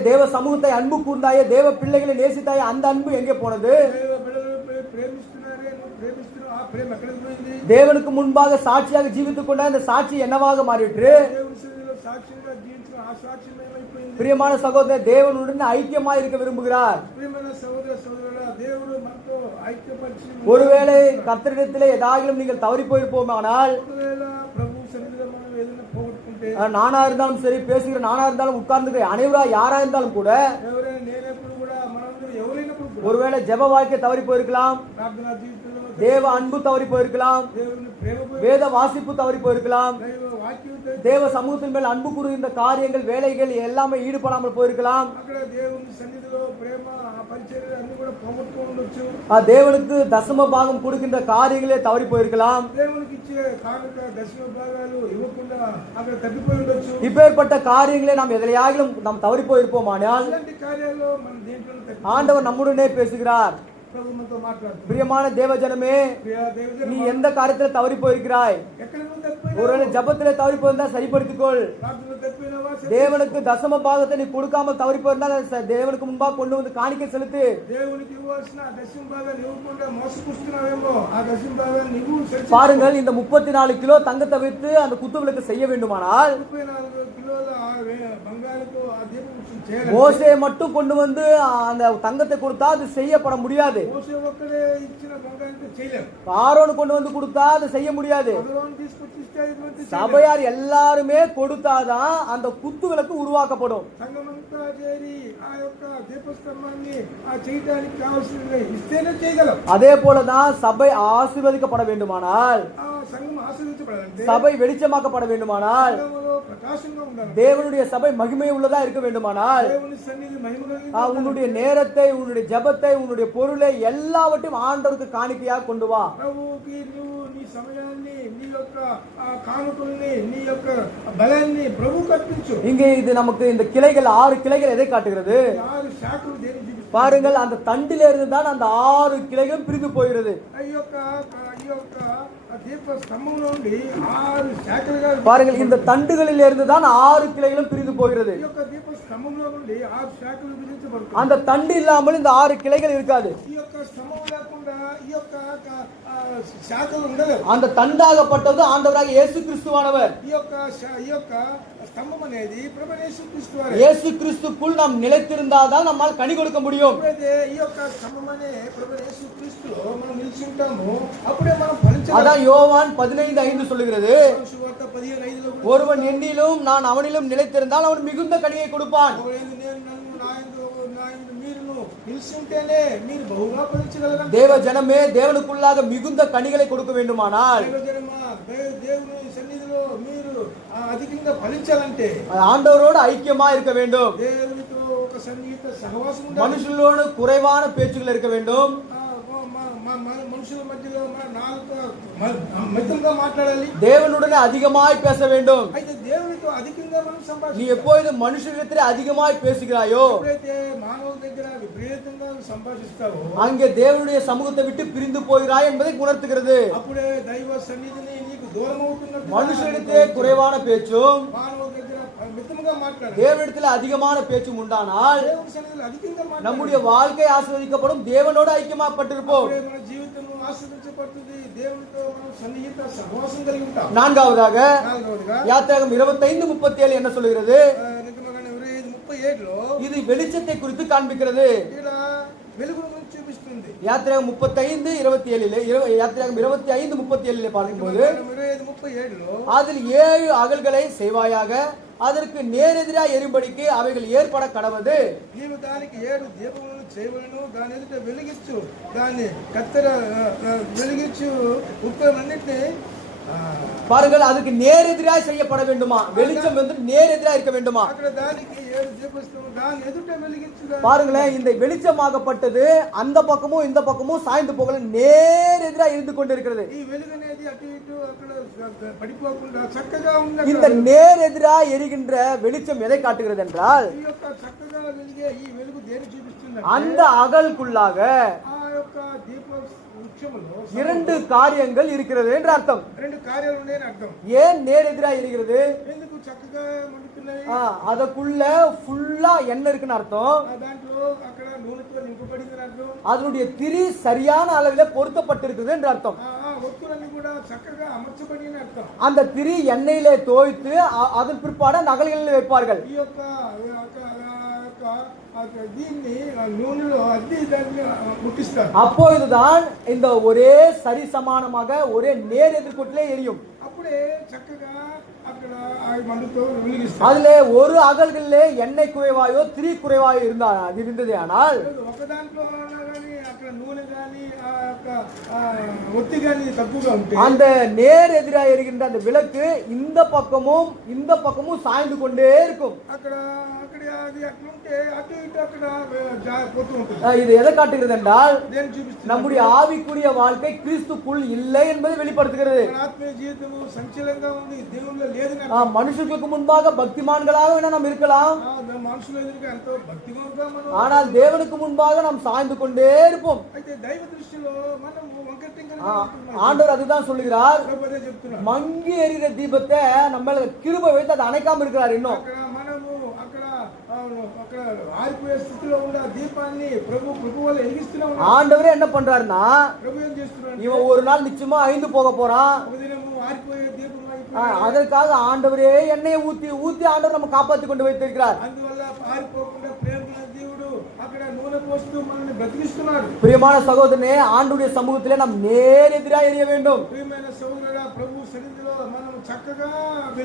தேவ சமூகத்தை அன்பு கூர்ந்தாயே, தேவ பிள்ளைகளை நேசித்தாயே, அந்த அன்பு எங்கே போனது? దేవ బిడ్డలు ప్రేమిస్తున్నారే, నువ్వు ప్రేమిస్తున్నావు, ఆ ప్రేమ ఎక్కడికి పోయింది? தேவனுக்கு முன்பாக சாட்சியாக ஜீவித்துக் கொண்ட அந்த சாட்சி என்னவாக மாறிற்று? దేవుని సన్నిధిలో సాక్ష్యంగా జీవించిన ఆ సాక్ష్యం ఏమైపోయింది? பிரியமான சகோதரர், தேவனுடன் ஐக்கியமாய் இருக்க விரும்புகிறார். ప్రియమైన సహోదర సహోదరుడా, దేవుడు మనతో ఐక్యపరిచి ஒருவேளை கர்த்தரிடத்திலே ஏதாகிலும் நீங்கள் தவறி போயிருப்போமானால், ఒకవేళ ప్రభు సన్నిధిలో మనం ఏదైనా పోగొట్టుకుంటే, நானா இருந்தாலும் சரி, பேசுகிற நானா இருந்தாலும், உட்கார்ந்து அனைவரா யாரா இருந்தாலும் கூட, ఎవరైనా నేనెప్పుడు కూడా మనందరూ ఎవరైనప్పుడు కూడా ஒருவேளை ஜெப வாழ்க்கை தவறி போயிருக்கலாம், ప్రార్థనా జీవితంలో தேவ அன்பு தவறி போயிருக்கலாம், దేవుని ప్రేమ வேத வாசிப்பு தவறி போயிருக்கலாம், దైవ వాక్యం தேவ சமூகத்தின் மேல் அன்பு கூறுகின்ற காரியங்கள் வேலைகள் எல்லாமே ஈடுபடாமல் போயிருக்கலாம். అక్కడ దేవుని సన్నిధిలో ప్రేమ ఆ పరిచర్య అన్ని కూడా పోగొట్టుకో ఉండొచ్చు. தேவனுக்கு தசம பாகம் கொடுக்கின்ற காரியங்களே தவறி போயிருக்கலாம். దేవునికి ఇచ్చే కానుక దశమ భాగాలు ఇవ్వకుండా అక్కడ తగ్గిపోయి ఉండొచ్చు. இப்பேற்பட்ட காரியங்களே நாம் எதிலையாகிலும் நாம் தவறி போயிருப்போமானால், ఇలాంటి కార్యాల్లో మనం దేంట్లో ஆண்டவர் நம்முடனே பேசுகிறார். ప్రభు మనతో మాట్లాడుతున్నాడు. பிரியமான தேவஜனமே, ప్రియ దేవుని நீ எந்த காரியத்துல தவறி போயிருக்கிறாய்? ఎక్కడ నువ్వు తప్పిపోయినా, ஒருவேளை ஜபத்திலே தவறி போயிருந்தா சரிப்படுத்திக்கொள். ప్రార్థనలో తప్పిపోయినావా, தேவனுக்கு தசம பாகத்தை நீ கொடுக்காமல் தவறி போயிருந்தால் தேவனுக்கு முன்பாக கொண்டு வந்து காணிக்கை செலுத்து. దేవునికి ఇవ్వాల్సిన దశమ భాగాలు ఇవ్వకుండా మోసపుస్తున్నావేమో, ఆ దశమ భాగాలు నువ్వు సెర్చ్ பாருங்கள், இந்த 34 கிலோ தங்கத்தை வைத்து அந்த குத்து விளக்கு செய்ய வேண்டுமானால் 34 కిలోల బంగారుకు ఆ దీపం చేయాలి. மோசே மட்டும் கொண்டு வந்து அந்த தங்கத்தை கொடுத்தா அது செய்யப்பட முடியாது. మోసే ఒక్కడే ఇచ్చిన బంగారంతో చేయలేరు. ஆரோன் கொண்டு வந்து கொடுத்தா அது செய்ய முடியாது. అహరోను తీసుకొచ్చి ఇస్తే అది మంచి చేయలేరు. சபையார் எல்லாருமே கொடுத்தாதான் அந்த குத்துவிளக்கு உருவாக்கப்படும். సంఘమంతా చేరి ఆ యొక్క దీపస్తంభాన్ని ఆ చేయడానికి కావాల్సినవి ఇస్తేనే చేయగలం. அதே போலதான் சபை ஆசீர்வதிக்கப்பட வேண்டுமானால், ఆ సంఘం ఆశీర్వదించబడాలంటే, சபை வெளிச்சமாக்கப்பட வேண்டுமானால், సంఘంలో ప్రకాశంగా ఉండాలి. தேவனுடைய சபை மகிமை உள்ளதா இருக்க வேண்டுமானால், దేవుని సన్నిధి మహిమ కలిగి உன்னுடைய நேரத்தை, உன்னுடைய ஜெபத்தை, உன்னுடைய பொருளை எல்லாவற்றையும் ஆண்டவருக்கு காணிக்கையாக கொண்டு வா. ప్రభువుకి నువ్వు నీ సమయాన్ని, నీ యొక్క కానుకల్ని, నీ యొక్క బలాన్ని ప్రభువుకు అర్పించు. இங்கே இது நமக்கு இந்த கிளைகள் 6 கிளைகள் எதை காட்டுகிறது? 6 శాఖలు దేని చూపిస్తాయి? பாருங்கள், அந்த தண்டிலிருந்து தான் அந்த 6 கிளைகளும் பிரிந்து போகிறது. ఈ యొక్క దీప స్తంభంలో నుండి 6 శాఖలుగా பாருங்கள், இந்த தண்டுகளில் இருந்து தான் 6 கிளைகளும் பிரிந்து போகிறது. ఈ యొక్క దీప స్తంభంలో నుండి 6 శాఖలు విభజించబడతాయి. அந்த தண்டு இல்லாமல் இந்த 6 கிளைகள் இருக்காது. ఈ యొక్క స్తంభం లేకుండా ఈ యొక్క శాఖలు ఉండలేవు. அந்த தண்டாகப்பட்டது ஆண்டவராக இயேசு கிறிஸ்துவானவர். ఈ యొక్క స్తంభం అనేది ప్రభువైన యేసుక్రీస్తు వారే. இயேசு கிறிஸ்துக்குள் நாம் நிலைத்திருந்தால்தான் நம்மால் கனி கொடுக்க முடியும். ఎప్పుడైతే ఈ యొక్క స్తంభం అనే ప్రభువైన యేసుక్రీస్తులో మనం నిలిచి ఉంటామో అప్పుడే మనం ఫలించగలం. அதான் யோவான் 15:5 சொல்லுகிறது, సువార్త 15:5లో ஒருவன் என்னிலும் நான் அவனிலும் நிலைத்திருந்தால் அவன் மிகுந்த கனியை கொடுப்பான். నేను నన్ను నా యందు మీరును నిలిచి ఉంటేనే మీరు బహుగా ఫలించగలరు. தேவ ஜனமே, தேவனுக்குள்ளாக மிகுந்த கனிகளை கொடுக்க வேண்டுமானால், దేవుని సన్నిధిలో మీరు అధికంగా ఫలించాలంటే ஆண்டவரோடு ஐக்கியமா இருக்க வேண்டும். దేవునితో ఒక సన్నిహిత సహవాసం ఉండాలి. மனுஷர்களோடு குறைவான பேச்சுகள் இருக்க வேண்டும். మనుషుల మధ్యలో నాలుగు మితంగా మాట్లాడాలి. தேவனுடனே அதிகமாய் பேச வேண்டும். అయితే దేవునితో అధికంగా మనం நீ సంభాషించాలి. எப்பொழுது மனுஷரிடத்திலே அதிகமாய் பேசுகிறாயோ, ఎప్పుడైతే మానవుల దగ్గర విపరీతంగా సంభాషిస్తావో அங்கே தேவனுடைய சமூகத்தை விட்டு பிரிந்து போகிறாய் என்பதை உணர்த்துகிறது. అప్పుడే దైవ సన్నిధిని నీకు దూరం అవుతున్నట్టు. மனுஷரிடத்திலே குறைவான பேச்சும் మానవుల దగ్గర మితంగా మాట్లాడాలి. தேவனிடத்தில் அதிகமான பேச்சும் உண்டானால் దేవుని సన్నిధిలో అధికంగా మాట్లాడాలి. நம்முடைய வாழ்க்கை ஆசீர்வதிக்கப்படும். தேவனோடு ஐக்கியமாப்பட்டிருப்போம். అప్పుడే మన జీవితము ఆశీర్వదించబడుతుంది. దేవునితో మనం సన్నిహిత సహవాసం కలిగి ఉంటాం. நான்காவதாக నాలుగవదిగా யாத்திராகம் 25:37 என்ன சொல்கிறது? నిర్గమకాండం 25:37లో இது வெளிச்சத்தை குறித்து காண்பிக்கிறது. ఇలా వెలుగును గురించి చూపిస్తుంది. யாத்திராகம் 35:27 யாத்திராகம் 25:37 பார்க்கும்போது, నిర్గమకాండం 25:37లో அதில் 7 அகல்களை செய்வாயாக, அதற்கு நேரெதிராக எரிபடிக்கு அவைகள் ஏற்பட கடவது. నీవు దానికి 7 దీపములను చేయవలెను. దాని ఎదుట వెలిగించు, దాన్ని కత్తెర వెలిగించు ఉప్పులన్నింటినీ பாருங்கள், அதுக்கு நேரெதிராக செய்யப்பட வேண்டுமா? வெளிச்சம் வந்து நேரெதிராக இருக்க வேண்டுமா? అక్కడ దానికి 7 దీపస్తులు దాని ఎదుట వెలిగించు. பாருங்களேன், இந்த வெளிச்சமாகப்பட்டது அந்த பக்கமும் இந்த பக்கமும் சாய்ந்து போகல, நேரெதிராக இருந்து கொண்டிருக்கிறது. ఈ వెలుగు అనేది అటు ఇటు అక్కడ పడిపోకుండా చక్కగా ఉన్నది. இந்த நேரெதிராக எரிகின்ற வெளிச்சம் எதை காட்டுகிறது என்றால், ఈ యొక్క చక్కగా వెలిగే ఈ వెలుగు దేని చూపిస్తుంది? அந்த అగల్కుள்ளாக ఆ యొక్క దీప వృక్షములో 2 காரியங்கள் இருக்கிறது என்று அர்த்தம். 2 కార్యాలు ఉన్నాయని అర్థం. ஏன் நேரெதிராக எரிகிறது? ఎందుకు చక్కగా మండుతున్నాయి? அதுக்குள்ள ஃபுல்லா எண்ணெய் இருக்குன்னு அர்த்தம். దాంట్లో అక్కడ నూనెతో నింపబడిందని అర్థం. அதனுடைய திரி சரியான அளவிலே பொருத்தப்பட்டிருக்குது என்று அர்த்தம். ఒత్తులన్నీ కూడా చక్కగా అమర్చబడిన అర్థం. அந்த திரி எண்ணெயிலே தோய்த்து அதன் பிற்பாடு நகல்களில் வைப்பார்கள். ఈ యొక్క దీన్ని నూనెలో అద్ది దాన్ని ముట్టిస్తారు. அப்பொழுதுதான் இந்த ஒரே சரி சமானமாக ஒரே நேர் எதிர்கொட்டிலே எரியும். అప్పుడే చక్కగా అక్కడ ఆ మండుతో వెలిగిస్తారు. அதிலே ஒரு அகல்களிலே எண்ணெய் குறைவாயோ திரி குறைவாயோ இருந்தது ஆனால், ఒక దాంట్లో కానీ అక్కడ నూనె కానీ ఆ యొక్క ఒత్తి కానీ తక్కువగా ఉంటాయి. அந்த நேர் எதிராக எரிகின்ற அந்த விளக்கு இந்த பக்கமும் சாய்ந்து கொண்டே இருக்கும். అక్కడ అది అట్లుంటే అటు ఇటు అక్కడ పోతూ ఉంటుంది. இது எதை காட்டுகிறது என்றால், దేని చూపిస్తుంది? நம்முடைய ஆவிக்குரிய வாழ்க்கை கிறிஸ்துக்குள் இல்லை என்பதை வெளிப்படுத்துகிறது. ఆత్మీయ జీవితము సంచలంగా ఉంది, దేవునిలో లేదని. மனுஷர்களுக்கு முன்பாக பக்திமான்களாக வேணா நாம் இருக்கலாம், మనుషుల ఎదురుగా ఎంతో భక్తిగా ఉంటాం మనం. ஆனால் தேவனுக்கு முன்பாக நாம் சாய்ந்து கொண்டே இருப்போம். అయితే దైవ దృష్టిలో మనము వంకటింగా ஆண்டவர் அதுதான் சொல்லுகிறார், ప్రభువే చెప్తున్నారు. மங்கி எரிகிற தீபத்தை நம்ம மேல கிருபை வைத்து அதை அணைக்காம இருக்கிறார். இன்னும் అక్కడ మనము అక్కడ ఆరిపోయే స్థితిలో ఉన్న దీపాన్ని ప్రభు వల్ల వెలిగిస్తూనే ఉన్నాడు. ஆண்டவரே என்ன பண்றாருன்னா, ప్రభు ఏం చేస్తున్నాడు? இவன் ஒரு நாள் நிச்சயமா அழிந்து போக போறான், ఒక దినము ఆరిపోయే దీపం அதற்காக ஆண்டவரே எண்ணெயை ஊத்தி ஊத்தி ஆண்டவர் நம்ம காப்பாத்தி கொண்டு வைத்திருக்கிறார். అందువల్ల పారిపోకుండా ప్రేమగల దేవుడు అక్కడ నూనె పోస్తూ మనల్ని బ్రతికిస్తున్నాడు. பிரியமான சகோதரனே, ஆண்டவருடைய சமூகத்திலே நாம் நேர் எதிராக எரிய வேண்டும். ప్రియమైన సోదరుడా, ప్రభు సన్నిధిలో మనం చక్కగా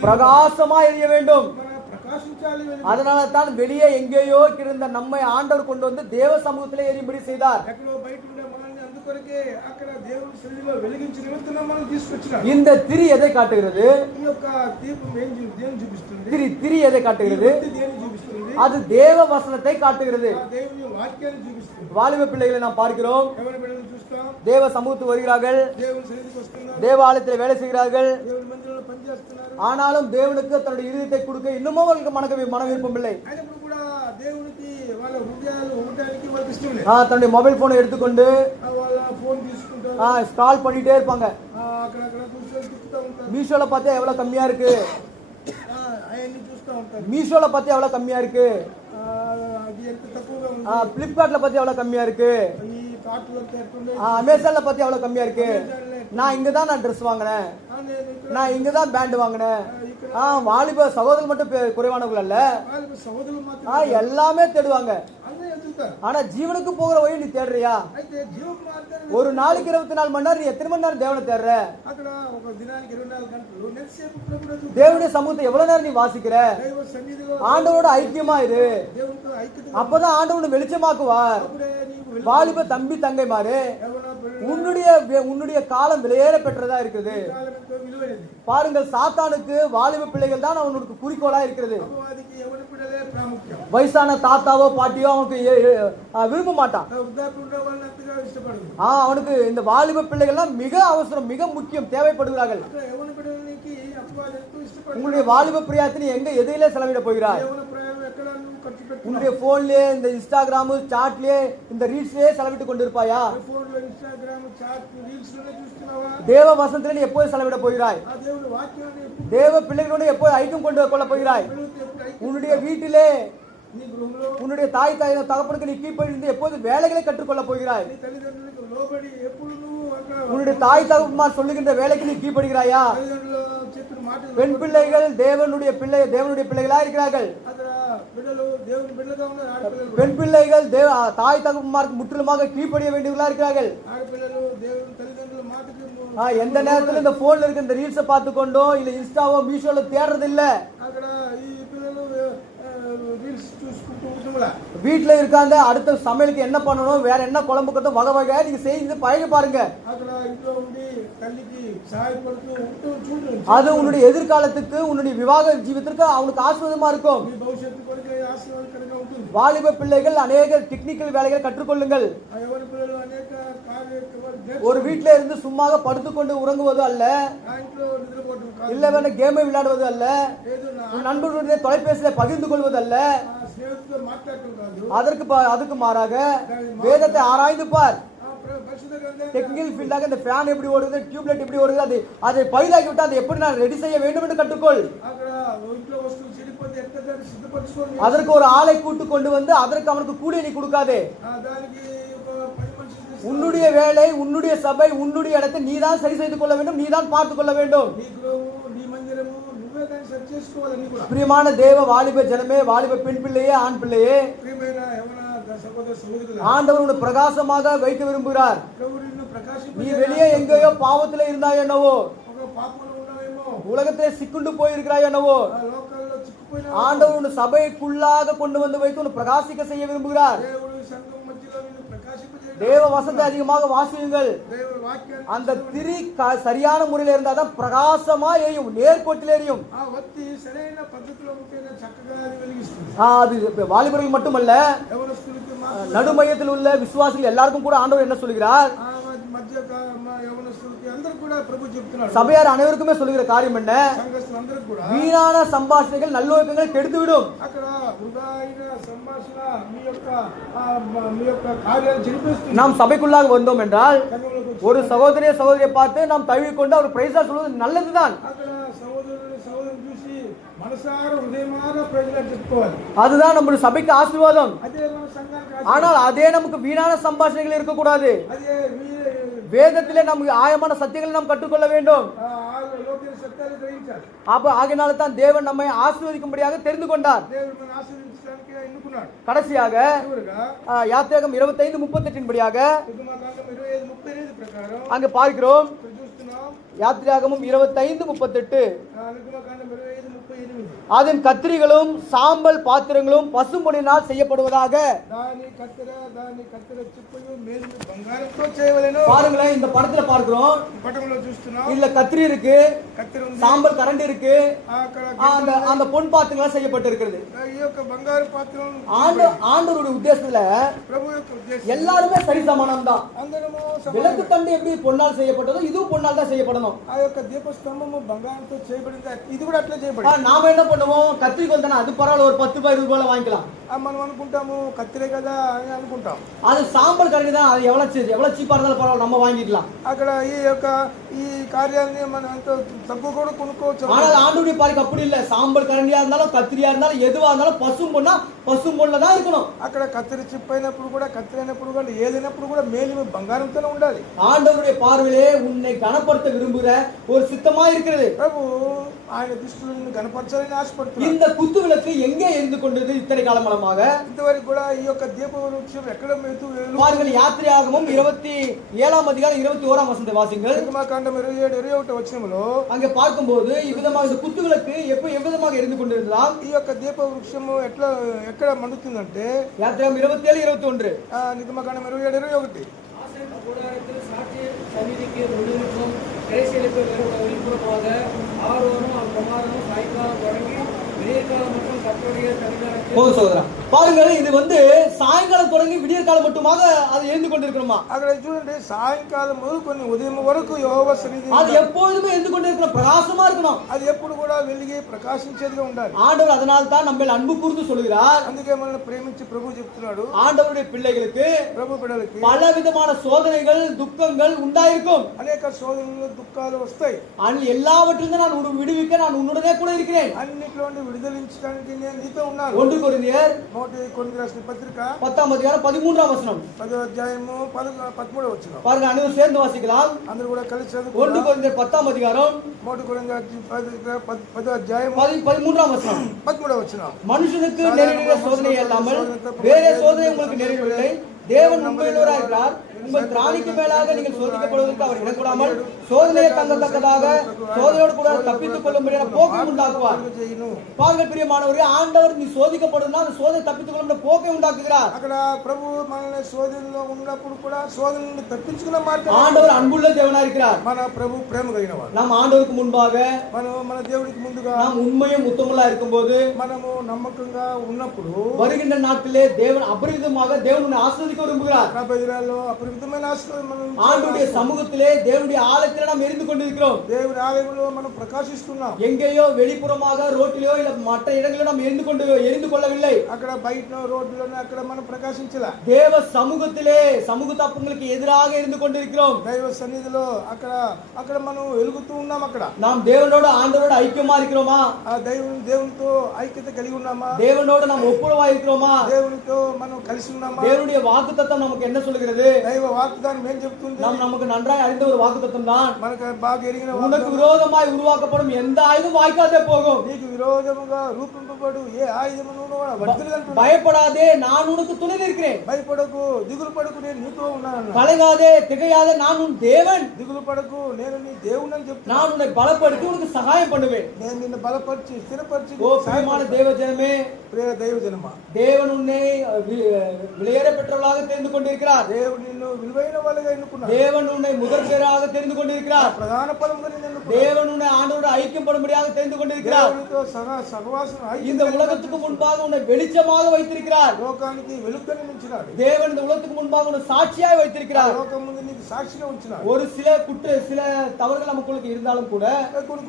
பிரகாசமா எரிய வேண்டும். మనం ప్రకాశించాలి. அதனால தான் வெளியே எங்கேயோ இருந்த நம்மை ஆண்டவர் கொண்டு வந்து தேவ சமூகத்திலே எரியும்படி செய்தார். ఎక్కడో బయట ఉండే మనల్ని అందుకొరకే అక్కడ దేవుని సన్నిధిలో వెలిగించి నిమిత్తం మనం తీసుకొచ్చినాడు. இந்த திரி எதை காட்டுகிறது? ఈ యొక్క దీపం దేన్ని చూపిస్తుంది? திரி எதை காட்டுகிறது? దేన్ని చూపిస్తుంది? அது தேவ வசனத்தை காட்டுகிறது. ఆ దేవుని వాక్యాన్ని చూపిస్తుంది. வாலிப பிள்ளைகளை நாம் பார்க்கிறோம். ఎవరి బిడ్డలను చూస్తాం? தேவ சமூகத்துக்கு வருகிறார்கள், దేవుని సన్నిధికి వస్తున్నారు, தேவாலயத்தில் வேலை செய்கிறார்கள். దేవుని మందిరంలో పనిచేస్తున్నారు. ஆனாலும் தேவனுக்கு தன்னுடைய இதயத்தை கொடுக்க இன்னமும் அவர்களுக்கு மன விருப்பம் இல்லை. అయినప్పుడు కూడా దేవునికి వాళ్ళ హృదయాలు ఉండడానికి వాళ్ళకి ఇష్టం లేదు. தன்னுடைய மொபைல் போனை எடுத்துக்கொண்டு వాళ్ళ ఫోన్ తీసుకుంటారు, ஸ்க்ரால் பண்ணிட்டே இருப்பாங்க. అక్కడక్కడ కూర్చొని తిప్పుతూ ఉంటారు. மீஷோல பார்த்தா எவ்வளவு கம்மியா இருக்கு, అవన్నీ చూస్తూ ఉంటారు. மீஷோல பார்த்தா எவ்வளவு கம்மியா இருக்கு, అది ఎంత తక్కువగా ఉంది, பிளிப்கார்ட்ல பார்த்தா எவ்வளவு கம்மியா இருக்கு, ఈ కార్టులు అంతా ఎట్లుండే, அமேசான்ல பார்த்தா எவ்வளவு கம்மியா இருக்கு, நான் இங்கதான் நான் ட்ரெஸ் வாங்கினேன், నేను ఇక్కడ நான் இங்கதான் பேண்ட் வாங்கினேன். வாலிப சகோதரர் மட்டும் குறைவானவர்கள் அல்ல, వాళ్ళకి సోదరులు మాత్రం எல்லாமே தேடுவாங்க. అందరూ ఎదుగుతారు. ஆனா ஜீவனுக்கு போகிற வழி நீ தேடுறியா? అయితే జీవం మార్గాన్ని ஒரு நாளைக்கு 24 மணி நேரம் நீ எத்தனை மணி நேரம் தேவனை தேடுற? అక్కడ ఒక దినానికి 24 గంటలు నెలసేపు ప్రభువును தேவனுடைய சமூகத்தை எவ்வளவு நேரம் நீ வாசிக்கிற? దైవ సన్నిధిలో ஆண்டவரோட ஐக்கியமா இரு, దేవునితో ఐక్యత அப்பதான் ஆண்டவர் வெளிச்சமாக்குவார். అప్పుడే నీకు வாலிப தம்பி தங்கை மாறு, உன்னுடைய காலம் விலையேற பெற்றதா இருக்குது. కాలమెంతో విలువైనది. பாருங்கள், சாத்தானுக்கு வாலிப பிள்ளைகள் தான் அவனுக்கு குறிக்கோளா இருக்கிறது. అపవాదికి ఎవరి పిల్లలే ప్రాముఖ్యం. வயசான தாத்தாவோ பாட்டியோ அவனுக்கு விரும்ப மாட்டான். వృద్ధాప్యం ఉండే వాళ్ళని అంతగా ఇష్టపడదు. அவனுக்கு இந்த வாலிப பிள்ளைகள்லாம் மிக அவசரம், மிக முக்கியம், தேவைப்படுகிறார்கள். అక్కడ యవన బిడ్డలకి అపవాది ఎంతో ఇష్టపడదు. உங்களுடைய வாலிப பிரியாத்தை நீ எங்க எதிலே செலவிட போகிறாய்? యవన ప్రయాణం ఎక్కడ నువ్వు ఖర్చు పెట్టుకున్నావు? உன்னுடைய போன்லயே, இந்த இன்ஸ்டாகிராம் சாட்லயே, இந்த ரீல்ஸ்லயே செலவிட்டு கொண்டிருப்பாயா? ఫోన్లో ఇన్స్టాగ్రామ్ చాట్ రీల్స్ లోనే చూస్తున్నావా? தேவ வசனத்திலே நீ எப்போது செலவிட போகிறாய்? ఆ దేవుని వాక్యాన్ని ఎప్పుడు தேவ பிள்ளைகளோடு எப்போது ஐக்கியம் கொண்டு கொள்ள போகிறாய்? ఎప్పుడు ఐక్యం உன்னுடைய வீட்டிலே, నీ గృహంలో உன்னுடைய தாய் தகப்பனுக்கு நீ கீழ்ப்படிந்து எப்போது வேலைகளை கற்றுக்கொள்ள போகிறாய்? నీ తల్లిదండ్రులకు లోబడి ఎప్పుడు నువ్వు అక్కడ உன்னுடைய தாய் தகப்பன்மார் சொல்லுகின்ற வேலைக்கு நீ கீழ்ப்படுகிறாயா? తల్లిదండ్రులు చెప్పిన మాటలు பெண் பிள்ளைகள் தேவனுடைய பிள்ளைகளா இருக்கிறார்கள். అక్కడ బిడ్డలు దేవుని బిడ్డలుగా ఉన్నారు. ఆడపిల్లలు பெண் பிள்ளைகள் தாய் தகப்பன்மாருக்கு முற்றிலுமாக கீழ்ப்படிய வேண்டியவர்களா இருக்கிறார்கள். ఆడపిల్లలు దేవుని తల్లిదండ్రుల మాటకి எந்த நேரத்துல இந்த போன்ல இருக்க இந்த ரீல்ஸை பார்த்து கொண்டோ இல்ல இன்ஸ்டாவோ மீஷோல தேடுறது இல்ல. అక్కడ ఈ పిల్లలు రీల్స్ చూసుకుంటూ ఉంటుమలా வீட்டுல இருக்காங்க, அடுத்த சமையலுக்கு என்ன பண்ணணும், வேற என்ன குழம்புக்கிறதோ வகை வகை நீங்க செய்து பழகி பாருங்க. అక్కడ ఇంట్లో ఉండి తల్లికి సహాయపడుతూ ఉంటూ చూడండి. அது உன்னுடைய எதிர்காலத்துக்கு, உன்னுடைய விவாக ஜீவிதத்திற்கு அவனுக்கு ஆசீர்வாதமா இருக்கும். మీ భవిష్యత్తు కొరకు ఆశీర్వాదకరంగా ఉంటుంది. வாலிப பிள்ளைகள் அநேக டெக்னிக்கல் வேலைகளை கற்றுக்கொள்ளுங்கள். ఆ యవన పిల్లలు అనేక ஒரு வீட்டுல இருந்து சும்மா படுத்துக்கொண்டு உறங்குவது அல்ல, ఆ ఇంట్లో నిద్రపోవడం కాదు, இல்ல வேணா கேமை விளையாடுவது அல்ல, లేదు నా உன் நண்பர்களுடைய தொலைபேசியில பகிர்ந்து கொள்வது அல்ல. స్నేహితులతో మాట్లాడటం కాదు. அதுக்கு மாறாக வேதத்தை ஆராய்ந்து பார். పరిశుద్ధ గ్రంథాన్ని டெக்னிக்கல் ஃபீல்டாக இந்த ஃபேன் எப்படி ஓடுது, டியூப்லைட் எப்படி ஓடுது, அதை பழுதாக்கி விட்டு அதை எப்படி நான் ரெடி செய்ய வேண்டும் என்று கற்றுக்கொள். అక్కడ ఇంట్లో వస్తువులు చెడిపోతే ఎట్లా దాన్ని సిద్ధపరచుకోండి. அதற்கு ஒரு ஆளை கூட்டு கொண்டு வந்து அதற்கு அவனுக்கு கூலியை நீ கொடுக்காதே. దానికి ఒక 10 మనుషులు உன்னுடைய வேலை, உன்னுடைய சபை, உன்னுடைய இடத்தை நீதான் சரி செய்து கொள்ள வேண்டும், நீதான் பார்த்து கொள்ள வேண்டும். నీ గృహము నీ మందిరము నువ్వే దాన్ని సరి చేసుకోవాలని కూడా. பிரியமான தேவ வாலிப ஜனமே, வாலிப பெண் பிள்ளையே, ஆண் பிள்ளையே, ప్రియమైన యవన సహోదర సహోదరులు, ஆண்டவர் உன்னை பிரகாசமாக வைக்க விரும்புகிறார். ప్రభువు నిన్ను ప్రకాశింప நீ வெளியே எங்கேயோ பாவத்துல இருந்தாய் என்னவோ, ఒక పాపంలో ఉన్నావేమో, உலகத்திலே சிக்குண்டு போயிருக்கிறாய் என்னவோ, ఆ లోకాల్లో చిక్కుపోయినా ஆண்டவர் உன் சபைக்குள்ளாக கொண்டு வந்து வைத்து உன்னை பிரகாசிக்க செய்ய விரும்புகிறார். దేవుడు సంఘం మధ్యలో నిన్ను ప్రకాశింపజేయడం, தேவ வசனத்தை அதிகமாக வாசியுங்கள். దేవుడి వాక్యాన్ని அந்த திரி சரியான முறையில் இருந்தாதான் பிரகாசமா எரியும், நேர்கோட்டில் எரியும். ఆ వత్తి సరైన పద్ధతిలో ఉంటేనే చక్కగా అది వెలిగిస్తుంది. அது வாலிபர்கள் மட்டுமல்ல, యవనస్తులకి நடுமையத்தில் உள்ள விசுவாசிகள் எல்லாருக்கும் கூட ஆண்டவர் என்ன சொல்கிறார்? మధ్య యవనస్తులకి అందరికి కూడా ప్రభు చెప్తున్నాడు. சபையார் அனைவருக்குமே சொல்லுகிற காரியம் என்ன? సంఘస్థులందరికి కూడా வீணான சம்பாஷணைகள் நல்லொழுக்கங்கள் கெடுத்து விடும். అక్కడ వృధా అయిన సంభాషణ మీ యొక్క కార్యాలు చెడిపేస్తుంది. நாம் சபைக்குள்ளாக வந்தோம் என்றால் సంఘంలోకి వచ్చి ஒரு சகோதரியை பார்த்து நாம் தழுவிக்கொண்டு அவர் பிரைஸா சொல்வது நல்லதுதான். అక్కడ సహోదరుని చూసి మనసారా హృదయమారా ప్రజలు చెప్పుకోవాలి. அதுதான் நம்முடைய சபைக்கு ஆசீர்வாதம். అదే మన సంఘానికి ஆனால் அதே நமக்கு வீணான சம்பாஷணைகள் இருக்கக்கூடாது. అదే வேதத்திலே நமக்கு ஆயமான சத்தியங்களை நாம் கற்றுக்கொள்ள வேண்டும். లోకేశ సత్యాలు గ్రహించాలి. ஆகையினால தான் தேவன் நம்மை ஆசீர்வதிக்கும்படியாக தெரிந்து கொண்டார். దేవుడు మనల్ని ఆశీర్వదించడానికి ఎన్నుకున్నాడు. கடைசியாக చివరిగా யாத்திராகமம் 25:38 படியாக నిర్గమకాండం 25:38 ప్రకారం அங்க பார்க்கிறோம். ఇక్కడ చూస్తున్నాం. யாத்திராகமம் 25:38 నిర్గమకాండం 25:38 அதன் கத்திரிகளும் சாம்பல் பாத்திரங்களும் பசும்பொன்னினால் செய்யப்படுவதாக. దాని కత్తెర చిప్పయు మేలు బంగారంతో చేయవలెను. பாருங்களேன், இந்த படத்துல பார்க்கிறோம். పటంలో చూస్తున్నాం. இதுல கத்திரி இருக்கு, కత్తెర ఉంది, சாம்பல் கரண்டி இருக்கு, అక్కడ அந்த பொன் பாத்திரங்கள் செய்யப்பட்டிருக்கிறது. ఈ యొక్క బంగారు పాత్రలు ஆண்டவருடைய உத்தேசத்துல ప్రభు యొక్క ఉద్దేశం எல்லாருமே சரி சமானம் தான். అందరము விளக்கு தண்டு எப்படி பொன்னால் செய்யப்பட்டதோ இதுவும் பொன்னால் தான் செய்யப்படணும். ఆ యొక్క దీపస్తంభము బంగారంతో చేయబడింది. ఇది కూడా అట్లా చేయబడింది. நாம என்ன பண்ணுவோம், கத்திரிக்கோல் தானே, அது பரவாயில்ல, ஒரு 10 ரூபாய் 20 ரூபாய் வாங்கிக்கலாம். మనం అనుకుంటాము కత్తిరే కదా అని అనుకుంటాం. அது சாம்பல் கரண்டி தான், அது எவ்வளவு சீப்பா இருந்தாலும் பரவாயில்ல, நம்ம வாங்கிக்கலாம். అక్కడ ఈ కార్యాన్ని మనం ఎంతో తక్కువ కూడా కొనుక్కోవచ్చు. ஆனால் ஆண்டவருடைய பாருக்கு அப்படி இல்ல. சாம்பல் கரண்டியா இருந்தாலும் கத்திரியா இருந்தாலும் எதுவா இருந்தாலும் பசும் பொன்ல தான் இருக்கணும். అక్కడ కత్తిరి చిప్ అయినప్పుడు కూడా కత్తిరి అయినప్పుడు కూడా ఏదైనప్పుడు కూడా మేలిమి బంగారంతోనే ఉండాలి. ஆண்டவருடைய பார்வையிலே உன்னை கனப்படுத்த விரும்புகிற ஒரு சித்தமா இருக்கிறது. ప్రభు ఆయన దృష్టిలో నిన్ను కనపరచాలని ఆశపడుతున్నాడు. இந்த குத்து விளக்கு எங்கே இருந்து கொண்டது இத்தனை காலமாக? ఇంతవరకు కూడా ఈ యొక్క దీప వృక్షం ఎక్కడ பாருங்கள், யாத்திராகமம் 27 அதிகாரம் 21 வசனத்தை வாசிங்கள். నిర్గమకాండం 27:21 వచనంలో அங்கே பார்க்கும்போது இவ்விதமாக இந்த குத்து விளக்கு எவ்விதமாக இருந்து கொண்டிருந்தால் ఈ యొక్క దీప వృక్షము ఎక్కడ మండుతుందంటే யாத்திராகமம் 27:21 నిర్గమకాండం 27:21 கூடாரத்தில் சாட்சி சந்நிதிக்கு முழுவதும் கடைசியலுக்கு வெளிப்புறமாக ஆரோனும் குமாரனும் சாயங்காலம் தொடங்கி விடியற்காலம் மற்றும் கர்த்தருடைய சன்னிதானத்தில் போதும் சகோதரா. பாருங்கள், இது சாயங்காலம் தொடங்கி விடிய காலம் மட்டுமாக அது எழுந்து கொண்டிருக்கணுமா? అక్కడ చూడండి, సాయంకాలం మొదలుకొని ఉదయం వరకు యెహోవా సన్నిధి அது எப்பொழுதுமே எழுந்து கொண்டிருக்கணும், பிரகாசமா இருக்கணும். అది ఎప్పుడు కూడా వెలిగి ప్రకాశించేదిగా ఉండాలి. ஆண்டவர் அதனால தான் நம்ம அன்பு கூர்ந்து சொல்கிறார். అందుకే మనల్ని ప్రేమించి ప్రభు చెప్తున్నాడు, ஆண்டவருடைய பிள்ளைகளுக்கு ప్రభు బిడ్డలకి பல విధமான சோதனைகள் துக்கங்கள் உண்டாயிருக்கும். అనేక శోధనలు దుఃఖాలు వస్తాయి. எல்லாவற்றிலிருந்து நான் உன்னை விடுவிக்க நான் உன்னுடனே கூட இருக்கிறேன். అన్నిట్లో నుండి విడుదలించడానికి నేను నీతో ఉన్నాను. 1 కొరింథీయர் 1 రాసిన పత్రిక 10 அதிகாரம் 13 వచనం. 10వ అధ్యాయము 13వ వచనం. பாருங்க, அனைவரும் சேர்ந்து வாசிக்கலாம். అందరూ కూడా కలిసి 1 చదువుకుందాం. కొరింథీయర్ 10 அதிகாரம் 1 కొరింథీయుల 10వ అధ్యాయము 13 వచనం. 13వ వచనం. மனுஷனுக்கு நேரிடுகிற சோதனை அல்லாமல் வேற சோதனை உங்களுக்கு நேரிடவில்லை. தேவன் உண்மையுள்ளவராய் இருக்கிறார். உங்கள் திராணிக்கு மேலாக நீங்கள் சோதிக்கப்படுவதற்கு அவர் இடக்கூடாமல் சோதனையை தங்கத்தக்கதாக சோதனையோடு கூட தப்பித்துக் கொள்ளும்படியான போக்கை உண்டாக்குவார். பாருங்கள் பிரியமானவர்களே, ஆண்டவர் நீ சோதிக்கப்படுதுன்னா அந்த சோதனை தப்பித்துக் கொள்ளும் போக்கை உண்டாக்குகிறார். అక్కడ ప్రభు మనల్ని శోధనలో ఉన్నప్పుడు కూడా శోధన నుండి తప్పించుకునే మార్గం. ஆண்டவர் அன்புள்ள தேவனாய் இருக்கிறார். మన ప్రభు ప్రేమ కలిగిన వాడు. நாம் ஆண்டவருக்கு முன்பாக మన దేవుడికి ముందుగా நாம் உண்மையும் உத்தமலா இருக்கும்போது మనము నమ్మకంగా ఉన్నప్పుడు வருகின்ற நாட்களிலே தேவன் அபரிதமாக தேவன் உன்னை ஆசீர்வதிக்க விரும்புகிறார். రాబోయే దినాల్లో అపరిమితమైన ఆశీర్వాదం మనం ஆண்டவருடைய சமூகத்திலே தேவனுடைய ஆலயத்திலே நாம் இருந்து கொண்டிருக்கிறோம். దేవుడి ఆలయంలో మనం ప్రకాశిస్తున్నాం. எங்கேயோ வெளிப்புறமாக ரோட்டிலோ இல்ல மற்ற இடங்களிலோ நாம் எரிந்து கொள்ளவில்லை. అక్కడ బయట రోడ్లోనే అక్కడ మనం ప్రకాశించలా. தேவ சமூகத்திலே சமூக தப்புங்களுக்கு எதிராக இருந்து கொண்டிருக்கிறோம். దైవ సన్నిధిలో అక్కడ మనం వెలుగుతూ ఉన్నాం. అక్కడ நாம் தேவனோடு ஆண்டவரோடு ஐக்கியமா இருக்கிறோமா? ఆ దేవునితో ఐక్యత కలిగి ఉన్నామా? தேவனோடு நாம் ஒப்புரவா இருக்கிறோமா? దేవునితో మనం కలిసి ఉన్నామా? தேவனுடைய வாக்குத்தத்தம் நமக்கு என்ன சொல்கிறது? దైవ వాగ్దానం ఏం చెప్తుంది? நமக்கு நன்றாய் அறிந்த ஒரு வாக்குத்தத்தம் தான். మనకు బాగా ఎరిగిన உனக்கு விரோதமாய் உருவாக்கப்படும் எந்த ஆயுதம் வாய்க்காதே போகும். నీకు విరోధముగా రూపింపబడు ఏ ఆయుధమును వర్తిల్లదంటున్నాడు. பயப்படாதே, நான் உனக்கு துணை நிற்கிறேன். భయపడకు, దిగులు పడకు, నేను నీతో ఉన్నాను. கலங்காதே, திகையாதே, நான் உன் தேவன். దిగులు పడకు, నేను నీ దేవుని అని చెప్తున్నాను. நான் உன்னை பலப்படுத்தி உனக்கு சகாயம் பண்ணுவேன். నేను నిన్ను బలపరిచి స్థిరపరిచి ஓ பிரியமான தேவஜனமே, ప్రియ దైవజనమా, தேவன் உன்னை விலையேற பெற்றவளாக தெரிந்து கொண்டிருக்கிறார். దేవుడు నిన్ను విలువైన వాళ్ళగా ఎన్నుకున్నాడు. தேவன் உன்னை முதற் பேராக தெரிந்து கொண்டிருக்கிறார். ప్రధాన ఫలముగా నిన్ను ఎన్నుకున్నాడు. தேவன் உன்னை ஆண்டவரோடு ஐக்கியப்படும்படியாக தெரிந்து கொண்டிருக்கிறார். దేవునితో సహవాసం இந்த உலகத்துக்கு முன்பாக உன்னை வெளிச்சமாக வைத்திருக்கிறார். లోకానికి వెలుగుగా ఉంచినాడు. தேவன் இந்த உலகத்துக்கு முன்பாக உன்னை சாட்சியாய் வைத்திருக்கிறார். లోకం ముందు నీకు సాక్షిగా ఉంచినాడు. ஒரு சில தவறுகள் நமக்கு இருந்தாலும் கூட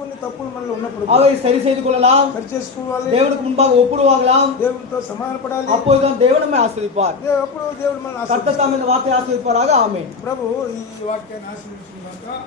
కొన్ని తప్పులు మనలో ఉన్నప్పుడు அவை சரி செய்து கொள்ளலாம், సరి చేసుకోవాలి. தேவனுக்கு முன்பாக ஒப்புரவாகலாம். దేవునితో సమానపడాలి. அப்போதுதான் தேவன் நம்மை ஆசீர்வதிப்பார். అప్పుడు దేవుడు మనల్ని கர்த்தர் தாமே இந்த வார்த்தையை ஆசீர்வதிப்பாராக. ஆமென். ప్రభు ఈ వాక్యాన్ని ఆశీర్వదించుగాక.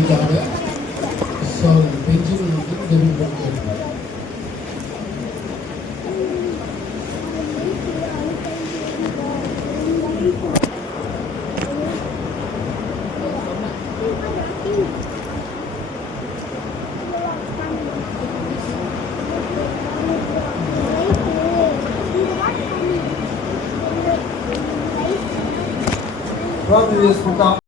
செய்திக்காக பெஞ்சில் வந்து தெரிவிக்கப்பட்டிருக்கிறார். ప్రార్థన చేసుకుంటాం.